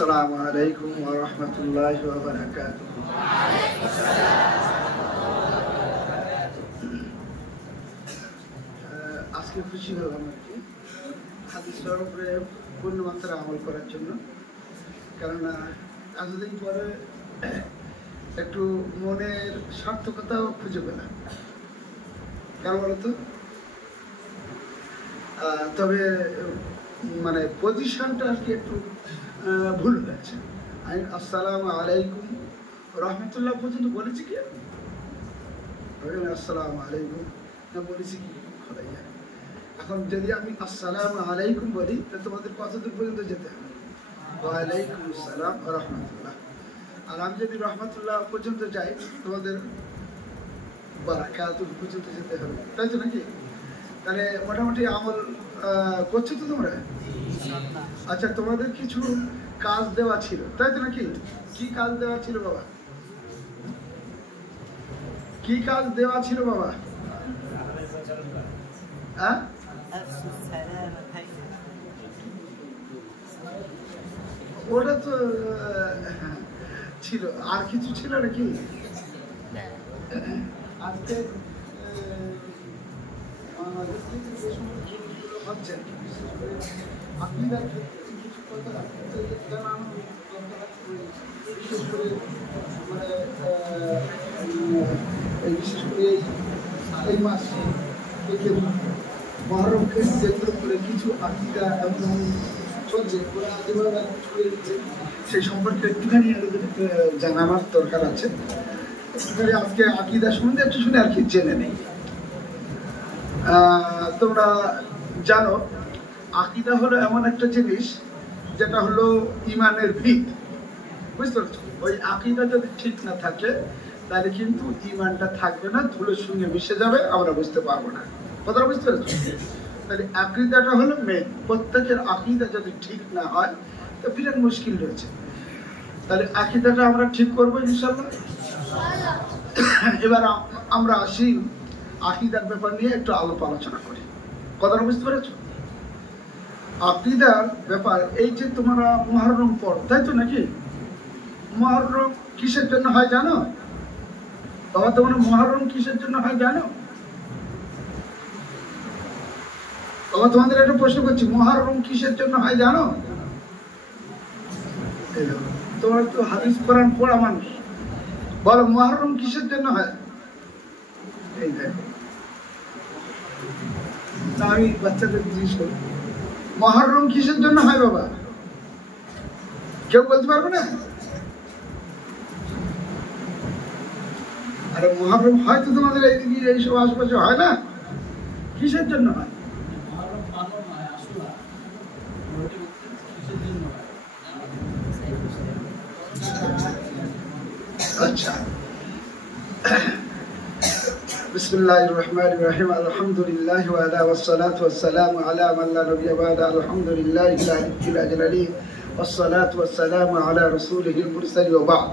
আসসালামু আলাইকুম ওয়া রাহমাতুল্লাহি ওয়া বারাকাতুহু। আজকে খুশি হলাম আর কি হাদিসের উপরে পূর্ণ মাত্রা আমল করার জন্য, কেননা এতদিন পরে একটু মনের সার্থকতাও খুঁজে পেলাম। কেন বলতো? তবে মানে পজিশনটা আর কি একটু ভুল হয়েছে। আমি আসসালামু আলাইকুম রহমতুল্লাহ পর্যন্ত বলেছি কি? আসসালামু আলাইকুম না বলেছি কি? এখন যদি আমি আসসালামু আলাইকুম বলি তাহলে তোমাদের কতদূর পর্যন্ত যেতে হবে? ওয়ালাইকুম আসসালাম রহমতুল্লাহ। আর আমি যদি রহমতুল্লাহ পর্যন্ত যাই তোমাদের বারাকাতুহু পর্যন্ত যেতে হবে, তাই তো নাকি? তাহলে মোটামুটি আমল করছো তো তোমরা? আচ্ছা, তোমাদের কিছু কাজ দেওয়া ছিল, তাই তো নাকি? কি কাজ দেওয়া ছিল বাবা? কি কাজ দেওয়া ছিল বাবা? হ্যাঁ, ওটা তো ছিল। আর কিছু ছিল নাকি? আজকে হচ্ছে আকিদার ক্ষেত্রে কিছু কথা জানানো বিশেষ করে বিশেষ করে এই মাসে মহরমকে কেন্দ্র করে কিছু আকিদা এবং চলছে, যেভাবে ছড়িয়ে দিচ্ছে সেই সম্পর্কে একটুখানি জানাবার দরকার আছে। একটুখানি আজকে আকিদা সম্বন্ধে একটু শুনে আর কি জেনে নেই। তোমরা জানো আকিদা হলো এমন একটা জিনিস যেটা হলো ইমানের ভিত, বুঝতে পারছো? ওই আকিদা যদি ঠিক না থাকে তাহলে কিন্তু ইমানটা থাকবে না, ধুলোর সঙ্গে মিশে যাবে, আমরা বুঝতে পারবো না। কথাটা বুঝতে পারছো? তাহলে আকিদাটা হলো মেন। প্রত্যেকের আকিদা যদি ঠিক না হয় তো বিরাট মুশকিল রয়েছে। তাহলে আকিদাটা আমরা ঠিক করবো ইনশাআল্লাহ। এবার আমরা আসি আকিদার ব্যাপার নিয়ে একটু আলোচনা করি। কথাটা বুঝতে পেরেছো? আকিদার ব্যাপার এই যে তোমরা মুহররম পড়, তাই তো নাকি? মুহররম কিসের জন্য হয় জানো? বাবা তোমরা মুহররম কিসের জন্য হয় জানো? বাবা তোমাদের একটা প্রশ্ন করছি, মুহররম কিসের জন্য হয় জানো? তোমরা তো হাদিস কোরআন পড়া মানুষ, বলো মুহররম কিসের জন্য হয়? এই দেখো, আমি বাচ্চাদের জিজ্ঞেস করি মুহররম কিসের জন্য হয় বাবা? কেউ বলতে পারবে না? আরে মুহররম হয়তো তোমাদের এইদিকে এইসব আশপাশে হয় না, কিসের জন্য হয়? আচ্ছা, বিসমিল্লাহির রহমানির রহিম, আলহামদুলিল্লাহি ওয়া আলা ওয়াসসালাতু ওয়াসসালামু আলা মান লা নাবিয়্যা বা'দা, আলহামদুলিল্লাহি আলিল আজলালি ওয়াসসালাতু ওয়াসসালামু আলা রাসূলিহিল মুরসালি ওয়া বা'দ।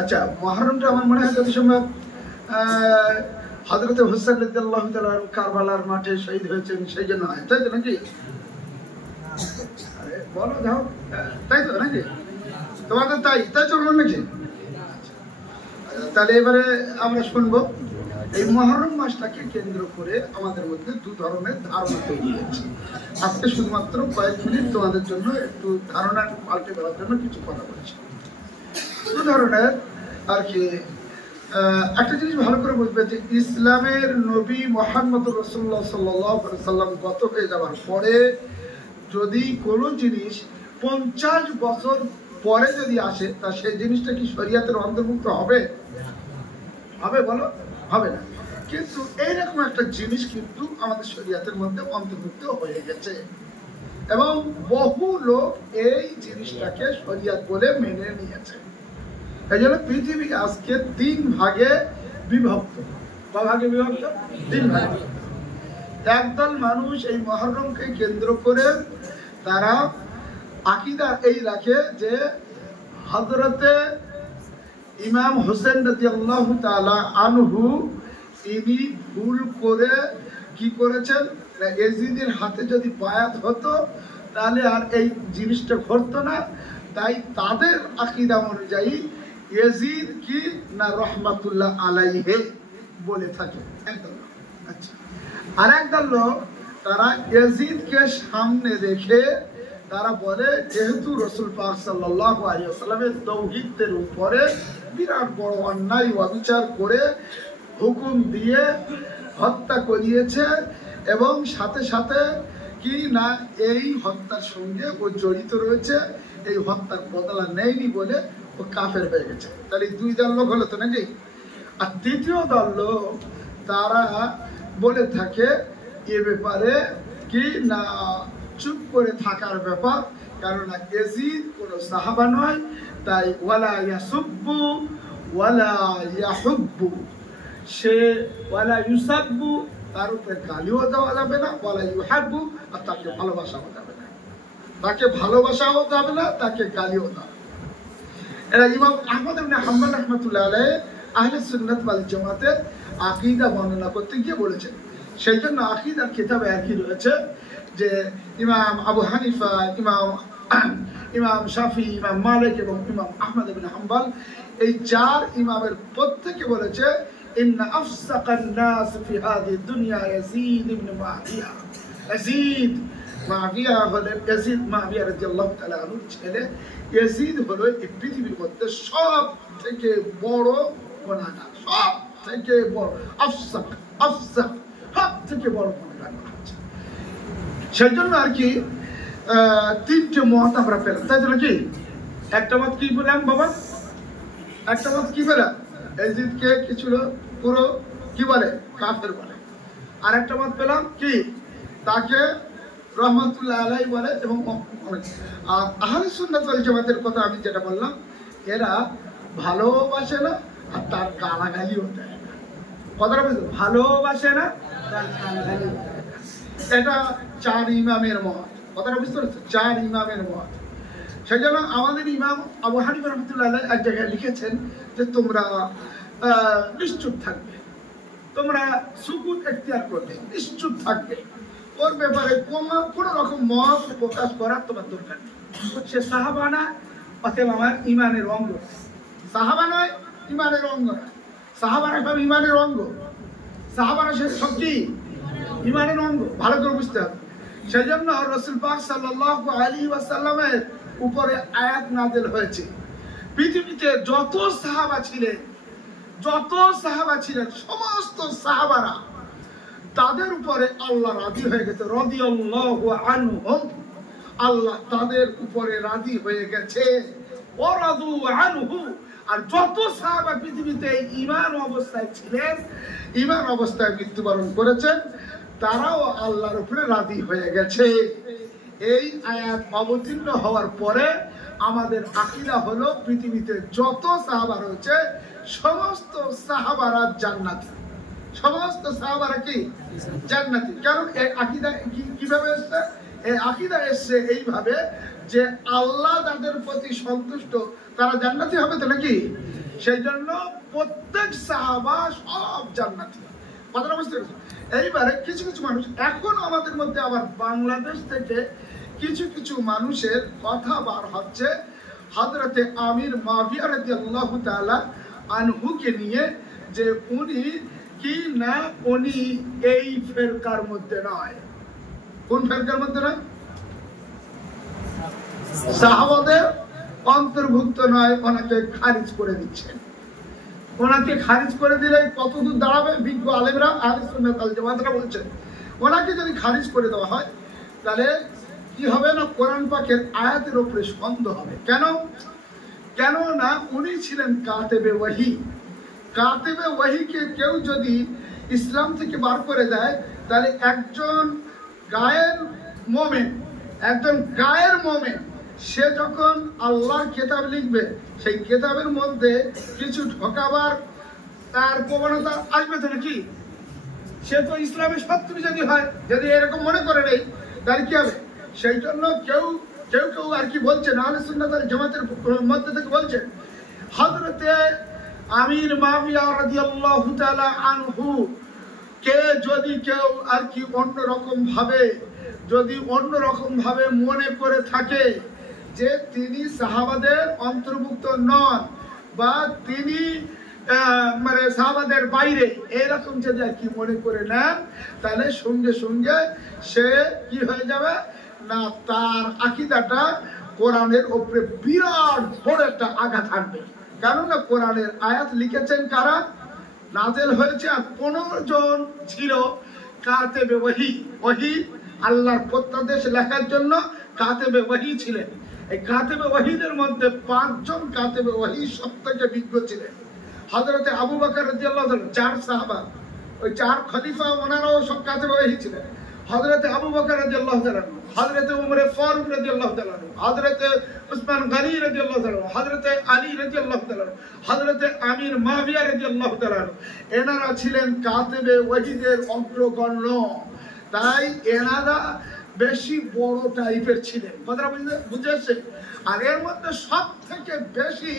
আচ্ছা, মুহররমটা আমার মনে হয় যত সম্ভব হযরত হুসাইন রাদিয়াল্লাহু তাআলা কারবালার মাঠে শহীদ হয়েছেন সেই জন্য হয়, তাই তো নাকি? আরে বলো যাও, তাই তো নাকি? তোমাদের তাই তো নাকি? তাহলে এবারে আমরা শুনবো এই মুহররম মাসটাকে কেন্দ্র করে আমাদের মধ্যে দু ধরনের ধারণা তৈরি হয়েছে। আজকে শুধুমাত্র কয়েক মিনিট তোমাদের জন্য একটু ধারণা পাল্টে দেওয়ার জন্য কিছু কথা বলছি। দু ধরনের আর কি। একটা জিনিস ভালো করে বুঝবে যে ইসলামের নবী মুহাম্মদ রাসূলুল্লাহ সাল্লাল্লাহু আলাইহি সাল্লাম গত হয়ে যাওয়ার পরে যদি কোনো জিনিস 50 বছর পরে যদি আসে তা সেই জিনিসটা কি শরীয়তের অন্তর্ভুক্ত হবে? হবে বলো? হবে না। কিন্তু এইরকম একটা জিনিস কিন্তু আমাদের শরীয়তের মধ্যে অন্তর্ভুক্ত হয়ে গেছে এবং বহু লোক এই জিনিসটাকে শরীয়ত বলে মেনে নিয়েছে। এই জন্য পৃথিবী আজকে 3 ভাগে বিভক্ত। কয় ভাগে বিভক্ত? 3 ভাগে। একদল মানুষ এই মুহররমকে কেন্দ্র করে তারা আকিদা এই রাখে যে হযরতে ইমাম হোসেন রাদিয়াল্লাহু তাআলা আনহু তিনি ভুল করে কি করেছেন, এজিদের হাতে যদি বায়াত হতো তাহলে আর এই জিনিসটা ঘটতো না, তাই তাদের আকীদা অনুযায়ী ইয়াজিদ কি না রহমাতুল্লাহ আলাইহি বলে থাকে একদল। আচ্ছা, আর একদল লোক তারা ইয়াজিদকে সামনে রেখে তারা বলে যেহেতু রাসূল পাক সাল্লাল্লাহু আলাইহি ওয়াসাল্লামের তাওহীদের উপরে বিরাট বড় অন্যায় অবিচার করে হুকুম দিয়ে হত্যা করিয়েছে এবং সাথে সাথে কি না এই হত্যার সঙ্গে ও জড়িত রয়েছে, এই হত্যার বদলা নেয়নি বলে ও কাফের হয়ে গেছে। তাহলে দুই দল লোক হলো তো নাকি? আর তৃতীয় দল লোক তারা বলে থাকে এ ব্যাপারে কি না চুপ করে থাকার ব্যাপার, কারণ ইয়াজিদ কোনো সাহাবা নয়, তাই ওয়ালা ইয়াসুব্বু ওয়ালা ইয়াহুব্বু, সে ওয়ালা ইউসাব্বু, তার উপরে গালিও দেওয়া যাবে না, ওয়ালা ইউহাব্বু, আর তাকে ভালোবাসাও যাবে না, তাকে ভালোবাসাও যাবে না, তাকে গালিও দেওয়া। এরা ইমাম আহমদ ইবনে হাম্বল রাহমাতুল্লাহ আলাইহি আহলে সুন্নাত ওয়াল জামাতের আকীদা বর্ণনা করতে গিয়ে বলেছেন। সেই জন্য আকীদার কিতাবে একই রয়েছে যে ইমাম আবু হানিফা, ইমাম শাফি, ইমাম মালিক এবং ইমাম আহমদ ইবনে হাম্বল এই চার ইমামের প্রত্যেকে বলেছে ইন্না আফসাকান নাস ফি হাদিহি দুনিয়া ইয়াজিদ ইবনে মুআবিয়া। ইয়াজিদ মুআবিয়া হলো ইয়াজিদ মুআবিয়া রাদিয়াল্লাহু তাআলা আনহুর ছেলে। ইয়াজিদ হলো এই পৃথিবীর মধ্যে সব থেকে বড় গুনাহগার, সব থেকে বড় আফসাক সব থেকে বড় গুনাহগার। সেই জন্য আর কি তিনটে মত আমরা পেলাম, তাই তো নাকি? একটা মত কি পেলাম বাবা? একটা মত কি পেলাম? ইয়াজিদকে কিছু পুরো কি বলে কাফের বলে। আর একটা মত পেলাম কি তাকে রহমাতুল্লাহ আলাইহি বলে। এবং আর আহলে সুন্নাত ওয়াল জামাতের কথা আমি যেটা বললাম, এরা ভালোবাসে না আর তার গালাগালিও দেয় না। কথাটা বুঝলো? ভালোবাসে না তার গালাগালিও দেয় না। এটা চার ইমামের মত। কথাটা বুঝতে পারছো? চার ইমামের মত। সেই জন্য আমাদের ইমাম আবু হানিফা রাহমাতুল্লাহ আলাইহি এক জায়গায় লিখেছেন যে তোমরা নিশ্চুপ থাকবে, তোমরা সুকুত এখতিয়ার করবে, নিশ্চুপ থাকবে, ওর ব্যাপারে কোনো রকম মত প্রকাশ করার তোমার দরকার নেই। সে সাহাবা না, অতএব আমার ইমানের অঙ্গ। সাহাবা নয়, ইমানের অঙ্গ না। সাহাবারা সব ইমানের অঙ্গ, সাহাবারা সে সব কি ইমানের অঙ্গ। ভালো করে বুঝতে হবে। সেই জন্য রাসূল পাক সাল্লাল্লাহু আলাইহি ওয়াসাল্লামের উপরে আয়াত নাযিল হয়েছে। পৃথিবীতে যত সাহাবা ছিলেন সমস্ত সাহাবারা তাদের উপরে আল্লাহ রাজি হয়ে গেছে। রাদিয়াল্লাহু আনহুম, আল্লাহ তাদের উপরে রাজি হয়ে গেছে। ওয়ারাদু আনহু, আর যত সাহাবা পৃথিবীতে ঈমান অবস্থায় ছিলেন, ঈমান অবস্থায় মৃত্যুবরণ করেছেন, তারাও আল্লাহর উপরে রাজি হয়ে গেছে। এই আয়াত অবতীর্ণ হওয়ার পরে আমাদের আকীদা হলো পৃথিবীতে যত সাহাবা রয়েছে সমস্ত সাহাবারা জান্নাতি। সমস্ত সাহাবারা কি জান্নাতি। কারণ এই আকীদা কিভাবে এসেছে? এই আকীদা এসেছে এইভাবে যে আল্লাহ যাদের প্রতি সন্তুষ্ট তারা জান্নাতি হবে তো নাকি? সেই জন্য প্রত্যেক সাহাবা সব জান্নাতি। কথাটা বুঝতে পেরেছো? এইবারে কিছু কিছু মানুষ এখন আমাদের মধ্যে আবার বাংলাদেশ থেকে কিছু কিছু মানুষের কথা বার হচ্ছে হযরতে আমির মুআবিয়া রাদিয়াল্লাহু তাআলা আনহুকে নিয়ে, যে উনি কি না উনি এই ফেরকার মধ্যে নয়। কোন ফেরকার মধ্যে নয়? সাহাবাদের অন্তর্ভুক্ত নয়। ওনাকে খারিজ করে দিচ্ছেন। ওনাকে খারিজ করে দিলে কতদূর দাঁড়াবে? বিজ্ঞ আলেমরা আহলে সুন্নাত ওয়াল জামাতরা বলছেন ওনাকে যদি খারিজ করে দেওয়া হয় তাহলে কি হবে না, কোরআন পাকের আয়াতের উপরে সন্দেহ হবে। কেন না উনি ছিলেন কাতেবে ওয়াহি। কাতেবে ওয়াহিকে কেউ যদি ইসলাম থেকে বার করে দেয় তাহলে একজন গায়ের মোমেন সে যখন আল্লাহর কিতাব লিখবে সেই কিতাবের মধ্যে কিছু ঢোকাবার তার প্রবণতা আসবে তো নাকি? সে তো ইসলামের শত্রু যদি হয়, যদি এরকম মনে করে নেই তাহলে কি হবে? সেই জন্য কেউ আর কি বলছেন আহলে সুন্নাত ওয়াল জামাতের মধ্যে থেকে বলছেন হযরতে আমির মুআবিয়া রাদিয়াল্লাহু তাআলা আনহু কে যদি কেউ আর কি অন্য রকম ভাবে মনে করে থাকে যে তিনি সাহাবাদের অন্তর্ভুক্ত নন বা তিনি মানে সাহাবাদের বাইরে এরকম যদি কি মনে করে নেন, তাহলে সঙ্গে সঙ্গে সে কি হয়ে যাবে না, তার আকীদাটা কোরআনের উপরে বিরাট বড় একটা আঘাত আনবে। কেননা কোরআনের আয়াত লিখেছেন কারা? নাজেল হয়েছে, আর 15 জন ছিল কাতেবে ওহী। ওহী আল্লাহর প্রত্যাদেশ লেখার জন্য কাতেবে ওহী ছিলেন। এই কাতেবে ওহীদের মধ্যে 5 জন কাতেবে ওহী সবথেকে বিজ্ঞ ছিলেন। হযরতে আবু বকর রাদিয়াল্লাহু তাআলা, 4 সাহাবা, ওই 4 খলিফা, ওনারাও সব কাতেবে ওহী ছিলেন। হযরতে আবু বকর রাদিয়াল্লাহু তাআলা, হযরতে উমর ফারুক রাদিয়াল্লাহু তাআলা, হযরতে উসমান গনি রাদিয়াল্লাহু তাআলা, হযরতে আলী রাদিয়াল্লাহু তাআলা, হযরতে আমির মুয়াবিয়া রাদিয়াল্লাহু তাআলা, এনারা ছিলেন কাতেবে ওহীদের অগ্রগণ্য। তাই এনারা বেশি বড় টাইপের ছিলেন। কথাটা বুঝে আসছে? আর এর মধ্যে সব থেকে বেশি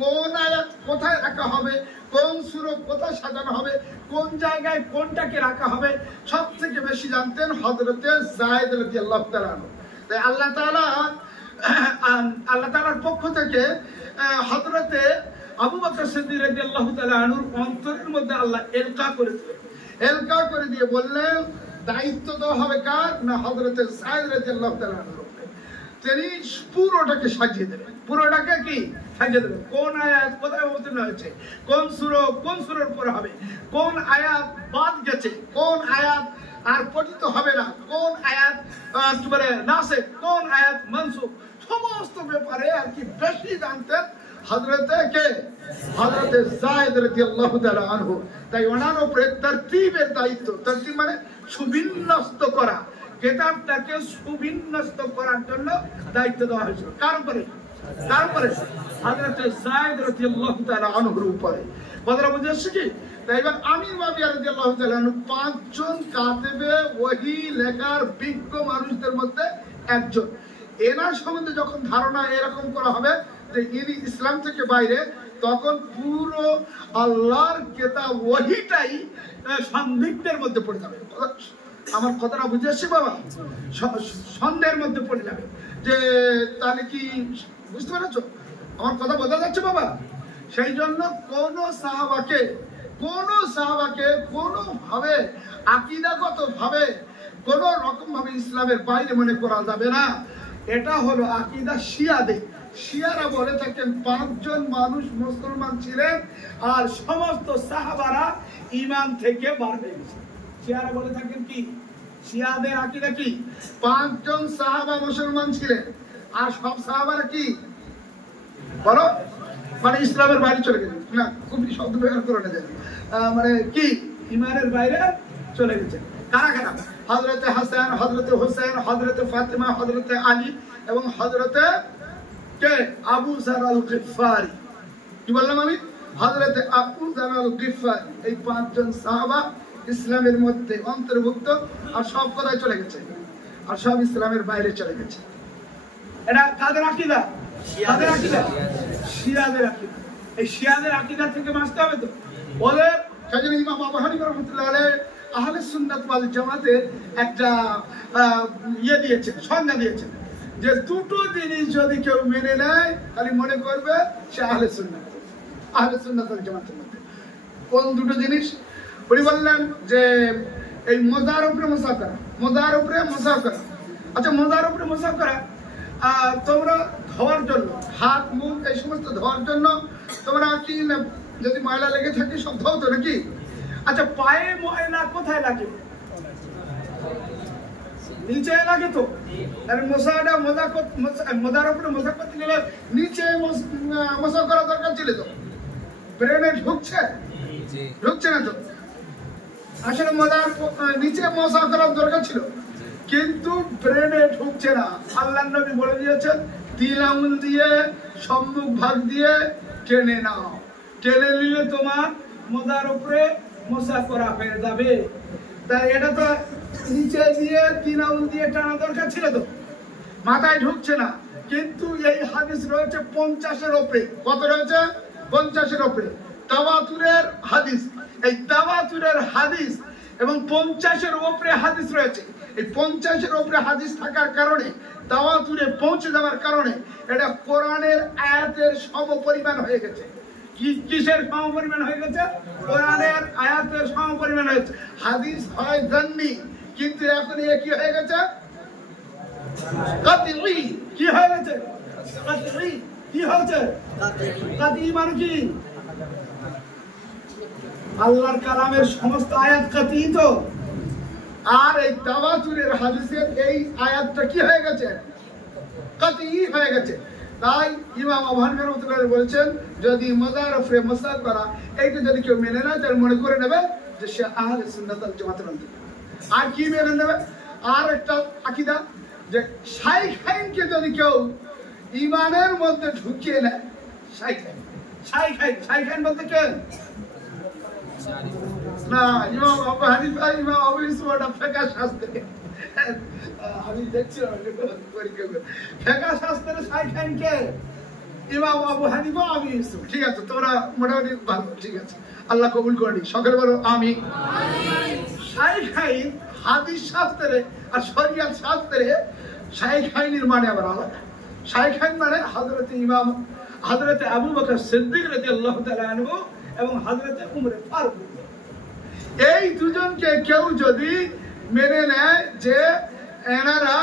কোন আয়াত কোথায় রাখা হবে, কোন সূরা কোথায় সাজানো হবে, কোন জায়গায় কোনটাকে রাখা হবে, সব থেকে বেশি জানতেন হযরতে যায়েদ রাদিয়াল্লাহু তাআলা। তাই আল্লাহ তাআলার পক্ষ থেকে হযরতে আবু বকর সিদ্দিক রাদিয়াল্লাহু তাআলা আনহুর অন্তরের মধ্যে আল্লাহ এলকা করে দিলেন। এলকা করে দিয়ে বললেন দায়িত্ব দেওয়া হবে কার? না, হযরতে যায়েদ রাদিয়াল্লাহু তাআলা আনহুর উপরে। তিনি পুরোটাকে সাজিয়ে দেবেন। পুরোটাকে কি সাজিয়ে দেবেন? কোন আয়াত কোথায় অবতীর্ণ হয়েছে, কোন সূরা কোন সূরার উপর হবে, কোন আয়াত বাদ গেছে, কোন আয়াত আর পঠিত হবে না, কোন আয়াত কি বলে নাসিখ, কোন আয়াত মানসুখ, সমস্ত ব্যাপারে আর কি বেশি জানতেন হযরতে যায়েদ রাদিয়াল্লাহু তাআলা আনহু। তাই ওনার উপরে তারতিবের দায়িত্ব, তারতিব মানে সুবিন্যস্ত করা, কিতাবটাকে সুবিন্যস্ত করার জন্য দায়িত্ব দেওয়া হয়েছিল। কার উপরে? হযরতে যায়েদ রাদিয়াল্লাহু তাআলা আনহুর উপরে। কথাটা বুঝে আসছে কি? তাই এবার আমির মুয়াবিয়া রাদিয়াল্লাহু তাআলা আনহু 5 জন কাতেবে ওহী লেখার বিজ্ঞ মানুষদের মধ্যে একজন। এনার সম্বন্ধে যখন ধারণা এরকম করা হবে যে ইনি ইসলাম থেকে বাইরে, তখন পুরো আল্লাহর কিতাব ওহীটাই সন্দিগ্ধের মধ্যে পড়ে যাবে। আমার কথাটা বুঝে আসছে বাবা? সন্দেহের মধ্যে পড়ে যাবে যে তাহলে কি, বুঝতে পেরেছো আমার কথা? বোঝা যাচ্ছে বাবা? সেই জন্য কোন সাহাবাকে কোনোভাবে আকীদাগত ভাবে কোন রকম ভাবে ইসলামের বাইরে মনে করা যাবে না। এটা হলো আকীদা শিয়াদের। শিয়ারা বলে থাকেন 5 জন মানুষ মুসলমান ছিলেন আর সমস্ত সাহাবারা ঈমান থেকে বার হয়ে গেছে। শিয়ারা বলে থাকেন কি? শিয়াদের আকীদা কি? 5 জন সাহাবা মুসলমান ছিলেন আর সব সাহাবারা কি বলো, মানে ইসলামের বাইরে চলে গেছে। না, খুবই শব্দ ব্যবহার করে না যায়, মানে কি ঈমানের বাইরে চলে গেছে। কারা কারা? হযরতে হাসান, হযরতে হোসেন, হযরতে ফাতেমা, হযরতে আলী এবং হযরতে কে আবু যার আল গিফারি। কি বললাম আমি? হযরতে আবু যার আল গিফারি। এই 5 জন সাহাবা ইসলামের মধ্যে অন্তর্ভুক্ত, আর সব কোথায় চলে গেছে? আর সব ইসলামের বাইরে চলে গেছে। এটা কাদের আকীদা? কাদের আকীদা? শিয়াদের আকীদা। এই শিয়াদের আকীদা থেকে বাঁচতে হবে তো। ওদের সেজন্য ইমাম আবু হানিফা রাহমাতুল্লাহ আলাইহি আহলে সুন্নাত ওয়াল জামাতের একটা দিয়েছেন, সংজ্ঞা দিয়েছেন যে দুটো জিনিস যদি কেউ মেনে নেয় তাহলে মনে করবে সে আহলে সুন্নাত ওয়াল জামাতের মধ্যে। কোন দুটো জিনিস? উনি বললেন যে এই মোজার উপরে মুসাফ করা। আচ্ছা, মোজার উপরে মুসাফ করা তোমরা ধোয়ার জন্য, হাত মুখ এই সমস্ত ধোয়ার জন্য তোমরা কি যদি ময়লা লেগে থাকে সব ধোও তো নাকি? আচ্ছা, পায়ে ময়লা কোথায় লাগে? নিচে লাগে তো। মোজার উপরে মোজা করতে গেলে নিচে মোজা করা দরকার ছিল তো। ব্রেনে ঢুকছে না তো। আসলে মোজার নিচে মোজা করার দরকার ছিল, কিন্তু ব্রেনে ঢুকছে না। আল্লাহর নবী বলে দিয়েছেন 3 আঙ্গুল দিয়ে সম্মুখ ভাগ দিয়ে টেনে নাও। টেনে নিলে তোমার মোজার উপরে মোজা করা হয়ে যাবে। তাই এটা তো নিচে দিয়ে 3 আঙ্গুল দিয়ে টানা দরকার ছিল তো, মাথায় ঢুকছে না। কিন্তু এই হাদিস রয়েছে 50-এর উপরে। কত রয়েছে? 50-এর উপরে তাওয়াতুরের হাদিস। এই তাওয়াতুরের হাদিস এবং 50-এর উপরে হাদিস রয়েছে। এই 50-এর উপরে হাদিস থাকার কারণে তাওয়াতুরে পৌঁছে যাওয়ার কারণে এটা কোরআনের আয়াতের সমপরিমাণ হয়ে গেছে। কিসের সমপরিমাণ হয়ে গেছে? কোরআনের আয়াতের সমপরিমাণ হয়েছে। হাদিস হয় জান্নি, কিন্তু এখন এ কি হয়ে গেছে? কাতঈ। কি হয়ে গেছে? কাতঈ। কি হয়েছে? কাতঈ মানে কি? আল্লাহর কালামের সমস্ত আয়াত কাতঈ তো, আর এই তাওয়াতুরের হাদিসের এই আয়াতটা কি হয়ে গেছে? কাতঈ হয়ে গেছে। তাই ইমাম আবু হানিফা রাহমাতুল্লাহ বলেছেন, যদি মাজার উপরে মাসাল করা এইটা যদি কেউ মেনে নেয় তাহলে মনে করে নেবে যে সে আহলে সুন্নাত ওয়াল জামাতের অন্তর্ভুক্ত। আর কি মেনে নেবে? আর একটা আকীদা যে শাইখাইনকে যদি কেউ ঈমানের মধ্যে ঢুকিয়ে নেয়, শাইখাইন বলতে কে? না, ইমাম আবু হানিফা, ইমাম আবু ইউসুফ ওটা ফিকহ শাস্ত্রে, আমি দেখছিলাম ফিকহ শাস্ত্রে শাইখাইন কে? ইমাম আবু হানিফা, আবু ইউসুফ। ঠিক আছে, তোমরা মোটামুটি ভালো, ঠিক আছে, আল্লাহ কবুল করুন। সকলে বলো আমিন। শাইখাইন হাদিস শাস্ত্রে আর শরিয়াত শাস্ত্রে শাইখাইনের মানে আবার আলাদা। শাইখাইন মানে হযরত আবু বকর সিদ্দিক রাদিয়াল্লাহু তাআলা আনহু এবং হযরত উমর ফারুক। এই দুজনকে কেউ যদি মেনে নেয় যে এনারা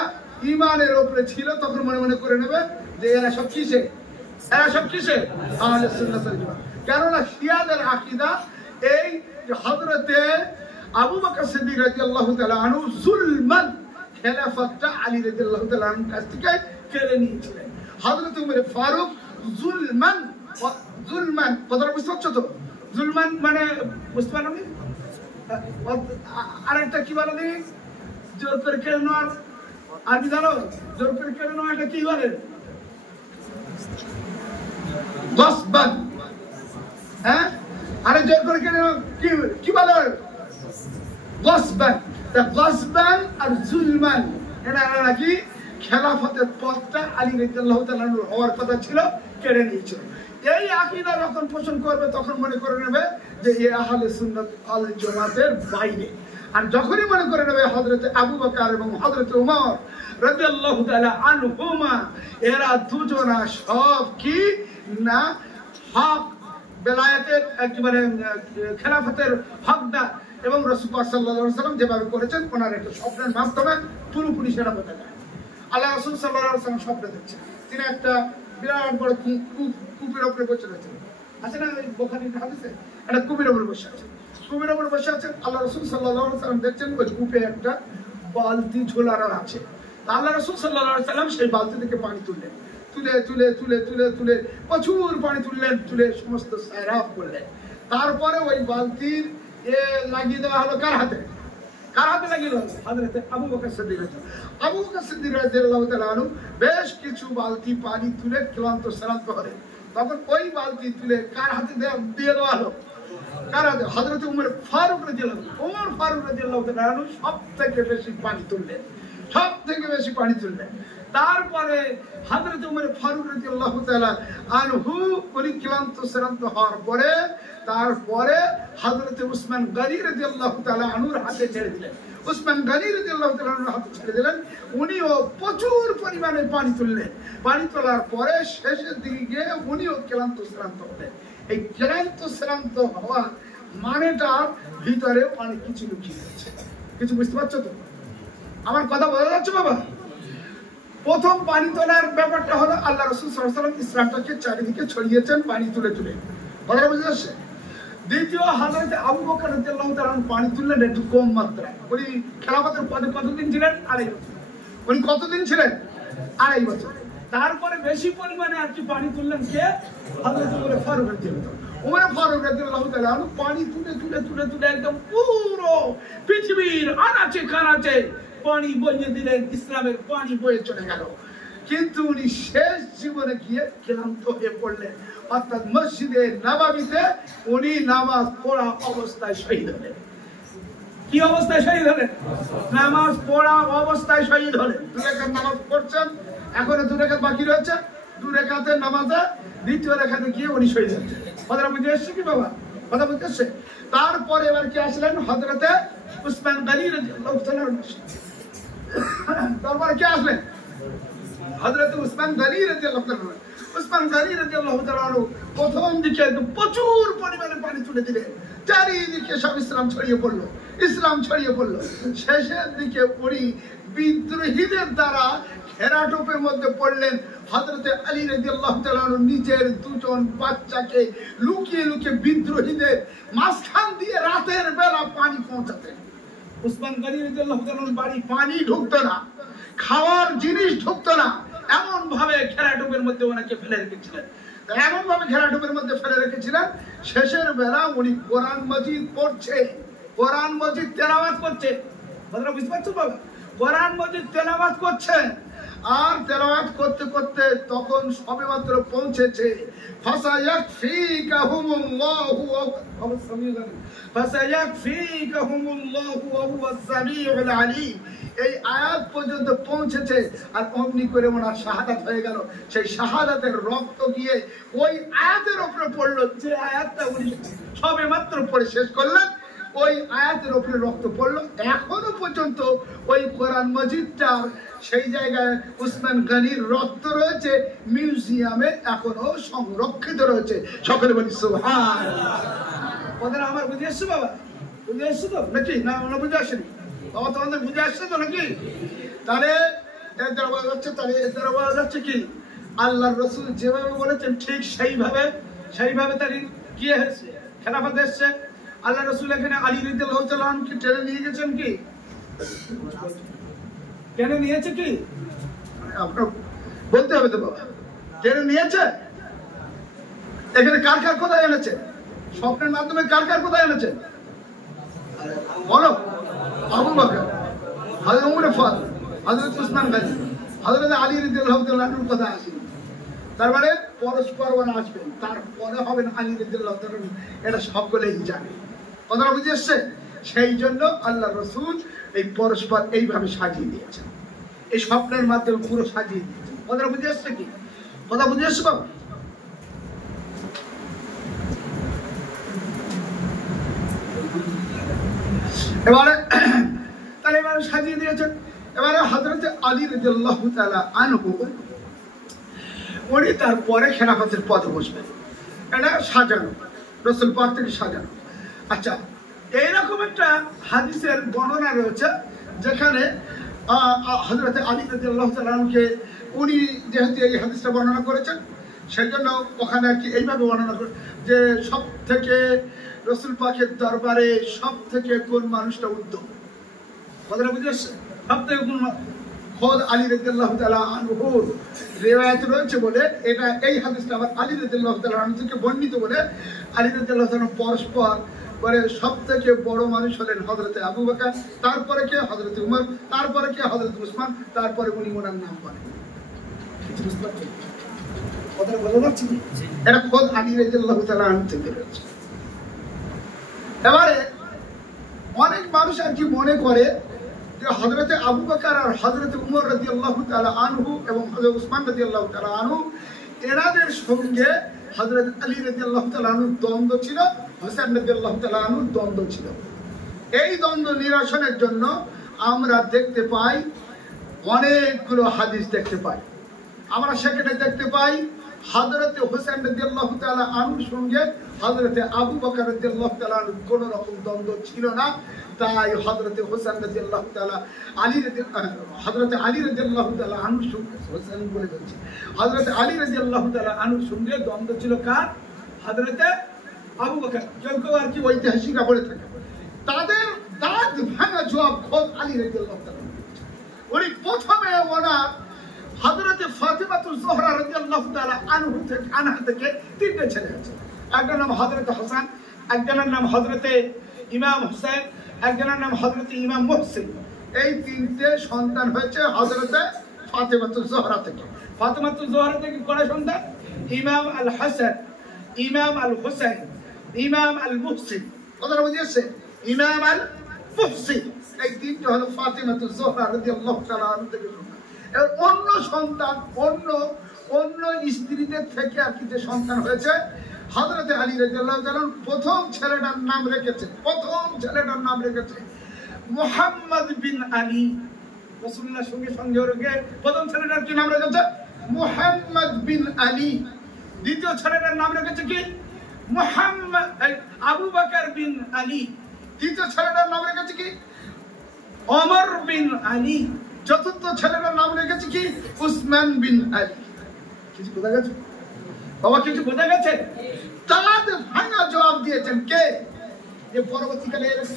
ঈমানের উপরে ছিল, তখন মনে মনে করে নেবে যে এরা সব কিসে? আহলে সুন্নাত ওয়াল জামাত। কেননা শিয়াদের আকীদা এই যে হযরতে আবু বকর সিদ্দিক রাদিয়াল্লাহু তাআলা আনহু যুলমান খেলাফতটা আলী রাদিয়াল্লাহু তাআলা আনহুর কাছ থেকে কেড়ে নিয়েছিলেন। হযরত উমর ফারুক যুলমান কথাটা বুঝতে পারছো তো? যুলমান মানে বুঝতে পারো নি? আরেকটা কি বলে দিই, জোর করে কেড়ে নেওয়ার আরবি জানো? জোর করে কেড়ে নেওয়া এটা কি বলে? গসবান। হ্যাঁ, আরে জোর করে কেড়ে নেওয়া কি বলে? গসবান। গসবান আর যুলমান এনারা নাকি খেলাফতের পথটা আলী রাদিয়াল্লাহু তাআলা আনহু হওয়ার কথা ছিল, কেড়ে নিয়েছিল। এই আকীদা যখন পোষণ করবে তখন মনে করে নেবে যে এ আহলে সুন্নাত ওয়াল জামাতের বাইরে। আর যখনই মনে করে নেবে হযরত আবু বকর এবং হযরত উমর রাদিয়াল্লাহু তাআলা আনহুমা এরা দুজনা সব কি না হক বেলায়েতের একেবারে খেলাফতের হকদার, এবং রাসূল পাক সাল্লাল্লাহু আলাইহি ওয়াসাল্লাম যেভাবে করেছেন ওনার একটা স্বপ্নের মাধ্যমে পুরোপুরি সেটা বোঝা যায়। আল্লাহ রাসূল সাল্লাল্লাহু আলাইহি ওয়াসাল্লাম স্বপ্নে দেখছেন, তিনি একটা বিরাট বড় কূপের উপরে বসে রয়েছেন। আছে না ওই বুখারীর হাদিসে, একটা কূপের উপরে বসে আছেন। কূপের উপরে বসে আছেন, আল্লাহ রাসূল সাল্লাল্লাহু আলাইহি ওয়াসাল্লাম দেখছেন ওই কূপে একটা বালতি ঝোলানো আছে। আল্লাহ রাসূল সাল্লাল্লাহু আলাইহি ওয়াসাল্লাম সেই বালতি থেকে পানি তুললেন, তুলে প্রচুর পানি তুললেন, তুলে সমস্ত সায়রাফ করলেন। তারপরে ওই বালতির লাগিয়ে দেওয়া হলো কার হাতে? লাগিয়ে দেওয়া হযরত আবু বকর সিদ্দিক। আবু বকর সিদ্দিক রাদিয়াল্লাহু তাআলা আনহু বেশ কিছু বালতি পানি তুলে ক্লান্ত শ্রান্ত হলেন। তখন ওই বালতি তুলে কার হাতে দিয়ে দেওয়া হলো? কার হাতে? হযরত উমর ফারুক রাদিয়াল্লাহু তাআলা আনহু সব থেকে বেশি পানি তুললেন। তারপরে হযরত উমর ফারুক রাদিয়াল্লাহু তাআলা আনহু পরিক্লান্ত শ্রান্ত হওয়ার পরে তারপরে হযরত উসমান গনি রাদিয়াল্লাহু তাআলা আনহুর হাতে ছেড়ে দিলেন। উসমান গনি রাদিয়াল্লাহু তাআলা আনহুর হাতে ছেড়ে দিলেন, উনিও প্রচুর পরিমাণে পানি তুললেন। পানি তোলার পরে শেষের দিকে গিয়ে উনিও ক্লান্ত শ্রান্ত হলেন। এই ক্লান্ত শ্রান্ত হওয়া মানেটার ভিতরে অনেক কিছু লুকিয়ে আছে। কিছু বুঝতে পারছো তো? আমার কথা বোঝা যাচ্ছে বাবা? প্রথম পানি তোলার ব্যাপারটা হলো আল্লাহ রাসূল সাল্লাল্লাহু আলাইহি ওয়াসাল্লাম ইসলামটাকে চারিদিকে ছড়িয়েছেন পানি তুলে। কথা বুঝে আসছে? দ্বিতীয় হযরত আবু বকর রাদিয়াল্লাহু তাআলা পানি তুললেন একটু কম মাত্রায়। উনি খেলাফতের পদে কতদিন ছিলেন? 2.5 বছর। উনি কতদিন ছিলেন? 2.5 বছর। তারপরে বেশি পরিমাণে আর কি পানি তুললেন কে? হযরত উমর ফারুক রাদিয়াল্লাহু তাআলা। উমর ফারুক রাদিয়াল্লাহু তাআলা পানি তুলে একদম পুরো পৃথিবীর আনাচে কানাচে পানি বইয়ে দিলেন, ইসলামের পানি বয়ে চলে গেল। কিন্তু উনি শেষ জীবনে গিয়ে ক্লান্ত হয়ে পড়লেন, অর্থাৎ মসজিদে নববীতে উনি নামাজ পড়া অবস্থায় শহীদ হলেন। কি অবস্থায় শহীদ হলেন? নামাজ পড়া অবস্থায় শহীদ হলেন। 2 রাকাত নামাজ পড়ছেন, এখনো 2 রাকাত বাকি রয়েছে। 2 রাকাতের নামাজে দ্বিতীয় রাকাতে গিয়ে উনি শহীদ হলেন। কথা বুঝে এসছে কি বাবা? কথা বুঝতে এসছে? তারপরে এবার কি আসলেন? হযরতে উসমান গনি রাদিয়াল্লাহু তাআলা। তারপরে কে আসলেন? হযরত উসমান গনি রাদিয়াল্লাহু তাআলা, উসমান গনি রাদিয়াল্লাহু তাআলা প্রথম দিকে প্রচুর পরিমাণে পানি তুলে দিলেন, চারিদিকে সব ইসলাম ছড়িয়ে পড়লো, ইসলাম ছড়িয়ে পড়লো। শেষের দিকে উনি বিদ্রোহীদের দ্বারা ঘেরাটোপের মধ্যে পড়লেন। হযরত আলী রাদিয়াল্লাহু তাআলা নিজের দুজন বাচ্চাকে লুকিয়ে লুকিয়ে বিদ্রোহীদের মাঝখান দিয়ে রাতের বেলা পানি পৌঁছাতেন। উসমান গনি রাদিয়াল্লাহু তাআলার বাড়ি পানি ঢুকতো না, খাওয়ার জিনিস ঢুকতো না, এমন ভাবে ঘেরাটোপের মধ্যে ওনাকে ফেলে রেখেছিলেন, এমন ভাবে ঘেরাটোপের মধ্যে ফেলে রেখেছিলেন। শেষের বেলা উনি কোরআন মাজিদ পড়ছে, কোরআন মাজিদ তেলাওয়াত করছে। কথাটা বুঝতে পারছো বাবা? কোরআন মাজিদ তেলাওয়াত করছেন, আর তেলাওয়াত করতে করতে তখন সবেমাত্র পৌঁছেছে ফাসায়াকফিকাহুমুল্লাহু ওয়া হুয়াস সামিউল আলীম, এই আয়াত পর্যন্ত পৌঁছেছে। আর অমনি করে ওনার শাহাদাত হয়ে গেল। সেই শাহাদাতের রক্ত গিয়ে ওই আয়াতের উপরে পড়লো, যে আয়াতটা উনি সবেমাত্র পড়ে শেষ করলেন, ওই আয়াতের উপরে রক্ত পড়লো। এখনো পর্যন্ত ওই কোরআন মাজিদটার সেই জায়গায় উসমান গনির রক্ত রয়েছে, মিউজিয়ামে এখনো সংরক্ষিত রয়েছে। সকলে বলি সুবহানাল্লাহ। কথাটা আমার বুঝে আসছে বাবা? বুঝে আসছে তো নাকি? না বুঝে আসেনি বাবা? তোমাদের বুঝে আসছে তো নাকি? তাহলে এর দ্বারা বোঝা যাচ্ছে, তাহলে এর দ্বারা বোঝা যাচ্ছে কি আল্লাহর রাসূল যেভাবে বলেছেন ঠিক সেইভাবে তার কি হয়েছে, খেলাফত এসেছে। আল্লাহ রাসূল এখানে আলী রাদিয়াল্লাহু তাআলা আনহুকে টেনে নিয়ে গেছেন, কি টেনে নিয়েছে? কি আপনার বলতে হবে তো বাবা, টেনে নিয়েছে। এখানে কার কার কোথায় এনেছে? স্বপ্নের মাধ্যমে কার কার কোথায় এনেছে বলো? আবু বকর, হযরত ওমর ফারুক, হযরত উসমান গনি, হযরত আলী রাদিয়াল্লাহু তাআলা আনহুর কথা আসেনি। তার মানে পরস্পর আসবেন, তারপরে হবেন আলী রাদিয়াল্লাহু তাআলা, এটা সকলেই জানে। কথাটা বুঝে এসছে? সেই জন্য আল্লাহ রাসূল এই পরস্পর এইভাবে সাজিয়ে দিয়েছেন, এই স্বপ্নের মাধ্যমে পুরো সাজিয়ে দিয়েছেন। কথাটা বুঝে এসছে? কি কথা বুঝে এসছে বাবা? এবারে তাহলে এবারে সাজিয়ে দিয়েছেন। এবারে হযরত আলী রাদিয়াল্লাহু তাআলা আনহু উনি তারপরে খেলাফতের পদে বসবেন। এটা সাজানো, রাসূল পাক থেকে সাজানো। আচ্ছা, এইরকম একটা হাদিসের বর্ণনা রয়েছে যেখানে হযরত আলী রাদিয়াল্লাহু তাআলা আনহুকে উনি যেহেতু এই হাদিসটা বর্ণনা করেছেন, সেই জন্য ওখানে আর কি এইভাবে বর্ণনা করে যে সব থেকে রাসূল পাকের দরবারে সব থেকে কোন মানুষটা উত্তম। কথাটা বুঝে আসছে? সব থেকে কোন খোদ আলী রাদিয়াল্লাহু তাআলা আনহুর রিওয়ায়াত রয়েছে বলে এটা, এই হাদিসটা আবার আলী রাদিয়াল্লাহু তাআলা আনহু থেকে বর্ণিত বলে আলী রাদিয়াল্লাহু তাআলা পরস্পর পরে সব থেকে বড় মানুষ হলেন হযরত আবু বকর, তারপরে কে হযরত উমর, তারপরে কে হযরত উসমান, তারপরে উনি ওনার নাম বলেন। কথাটা বোঝা যাচ্ছে? এটা খোদ আলী রাদিয়াল্লাহু তাআলা আনহু থেকে রয়েছে। এবারে অনেক মানুষ আর কি মনে করে যে হযরত আবু বকর আর হযরত উমর রাদিয়াল্লাহু তাআলা আনহু এবং হযরত উসমান রাদিয়াল্লাহু তাআলা আনহু এনাদের সঙ্গে হযরত আলী রাদিয়াল্লাহু তাআলা আনহুর দ্বন্দ্ব ছিল, হোসেন রাদিয়াল্লাহু তাআলা আনহুর দ্বন্দ্ব ছিল। এই দ্বন্দ্ব নিরসনের জন্য আমরা দেখতে পাই অনেকগুলো হাদিস দেখতে পাই। আমরা সেখানে দেখতে পাই হযরত হোসেন রাদিয়াল্লাহু তাআলা আনহুর সঙ্গে হযরত আবু বকর রাদিয়াল্লাহু তাআলা আনহুর কোনো রকম দ্বন্দ্ব ছিল না। তাই হযরত হোসেন রাদিয়াল্লাহু তাআলা হযরত আলী রাদিয়াল্লাহু তাআলা আনহুর সঙ্গে, হোসেন বলে বলছি, হযরত আলী রাদিয়াল্লাহু তাআলা আনহুর সঙ্গে দ্বন্দ্ব ছিল কার? হযরত আবু বকর। কেউ কেউ আর কি ঐতিহাসিকরা বলে থাকে, তাদের দাঁত ভাঙা জবাব খোদ আলী রাদিয়াল্লাহু তাআলা। উনি প্রথমে ওনার হযরত ফাতিমাতুজ জোহরা রাদিয়াল্লাহু তাআলা আনহা থেকে তিনটে ছেলে আছে। একজনের নাম হযরত হাসান, একজনের নাম হযরত ইমাম হুসাইন, একজনের নাম হযরত ইমাম মুহসিন। এই তিনটে সন্তান হয়েছে হযরত ফাতিমাতুজ জোহরা থেকে। ফাতিমাতুজ জোহরা থেকে কয় সন্তান? ইমাম আল হাসান, ইমাম আল হুসাইন, ইমাম আল মুহসিন। কথাটা বুঝেছে? ইমাম আল মুহসিন, এই তিনটে হলো ফাতিমাতুজ জোহরা রাদিয়াল্লাহু তাআলা আনহা থেকে। অন্য সন্তান অন্য স্ত্রীদের থেকে আর কি যে সন্তান হয়েছে, হযরত আলী রাদিয়াল্লাহু তাআলা প্রথম ছেলেটার নাম রেখেছে মুহাম্মদ বিন আলী। রাসূলুল্লাহর সঙ্গে সংযোগ রেখে প্রথম ছেলেটার কি নাম রেখেছে? মুহাম্মদ বিন আলী। দ্বিতীয় ছেলেটার নাম রেখেছে কি? আবু বকর বিন আলী। তৃতীয় ছেলেটার নাম রেখেছে কি? ওমর বিন আলী। চতুর্থ ছেলেটার নাম রেখেছে কি? উসমান বিন আলী। কিছু বোঝা গেছে বাবা? কিছু বোঝা গেছে? তাদ ভাঙা জবাব দিয়েছেন কে? যে পরবর্তীকালে এরকম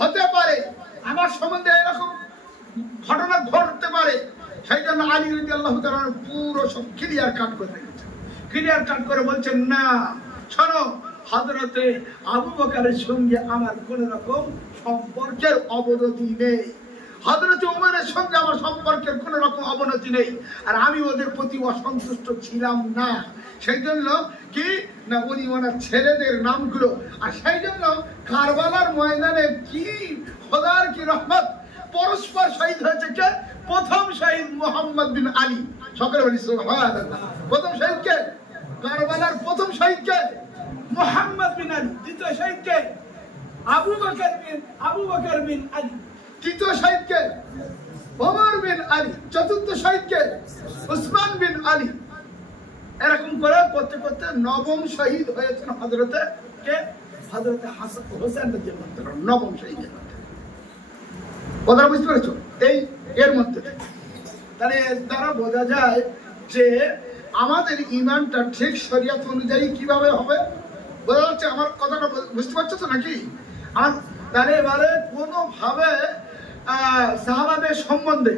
হতে পারে আমার সম্বন্ধে এরকম ঘটনা ঘটতে পারে, সেই জন্য আলী রাদিয়াল্লাহু তাআলা পুরো সব ক্লিয়ার কাট করে রেখেছেন। ক্লিয়ার কাট করে বলছেন, না শোনো, হযরতে আবু বকরের সঙ্গে আমার কোন রকম সম্পর্কের অবনতি নেই, হযরতে ওমরের সঙ্গে আমার সম্পর্কের কোন রকম অবনতি নেই, আর আমি ওদের প্রতি অসন্তুষ্ট ছিলাম না। সেই জন্য কি না উনি ওনার ছেলেদের নামগুলো, আর সেই জন্য কারবালার ময়দানে কি খোদার কি রহমত, পরস্পর শহীদ হয়েছে কে? প্রথম শহীদ মুহাম্মদ বিন আলী। সকলে বলি সুবহানাল্লাহ। প্রথম শহীদ কে? কারবালার প্রথম শহীদ কে? মুহাম্মদ বিন আলী। দ্বিতীয় শহীদ কে? আবু বকর বিন আলী। তৃতীয় শহীদ কে? ওমর বিন আলী। চতুর্থ শহীদ কে? উসমান বিন আলী। এরকম করে করতে করতে নবম শহীদ হয়েছেন হযরতে কে? হযরতে হাসান হোসেন রাদিয়াল্লাহু তাআলা, নবম শহীদ। কথা বুঝতে পেরেছো? এই এর মধ্যে তাহলে দ্বারা বোঝা যায় যে আমাদের ঈমানটা ঠিক শরীয়ত অনুযায়ী কিভাবে হবে। বোঝা যাচ্ছে আমার কথাটা? বুঝতে পারছো তো নাকি? আর তাহলে এবারে কোনোভাবে সাহাবাদের সম্বন্ধে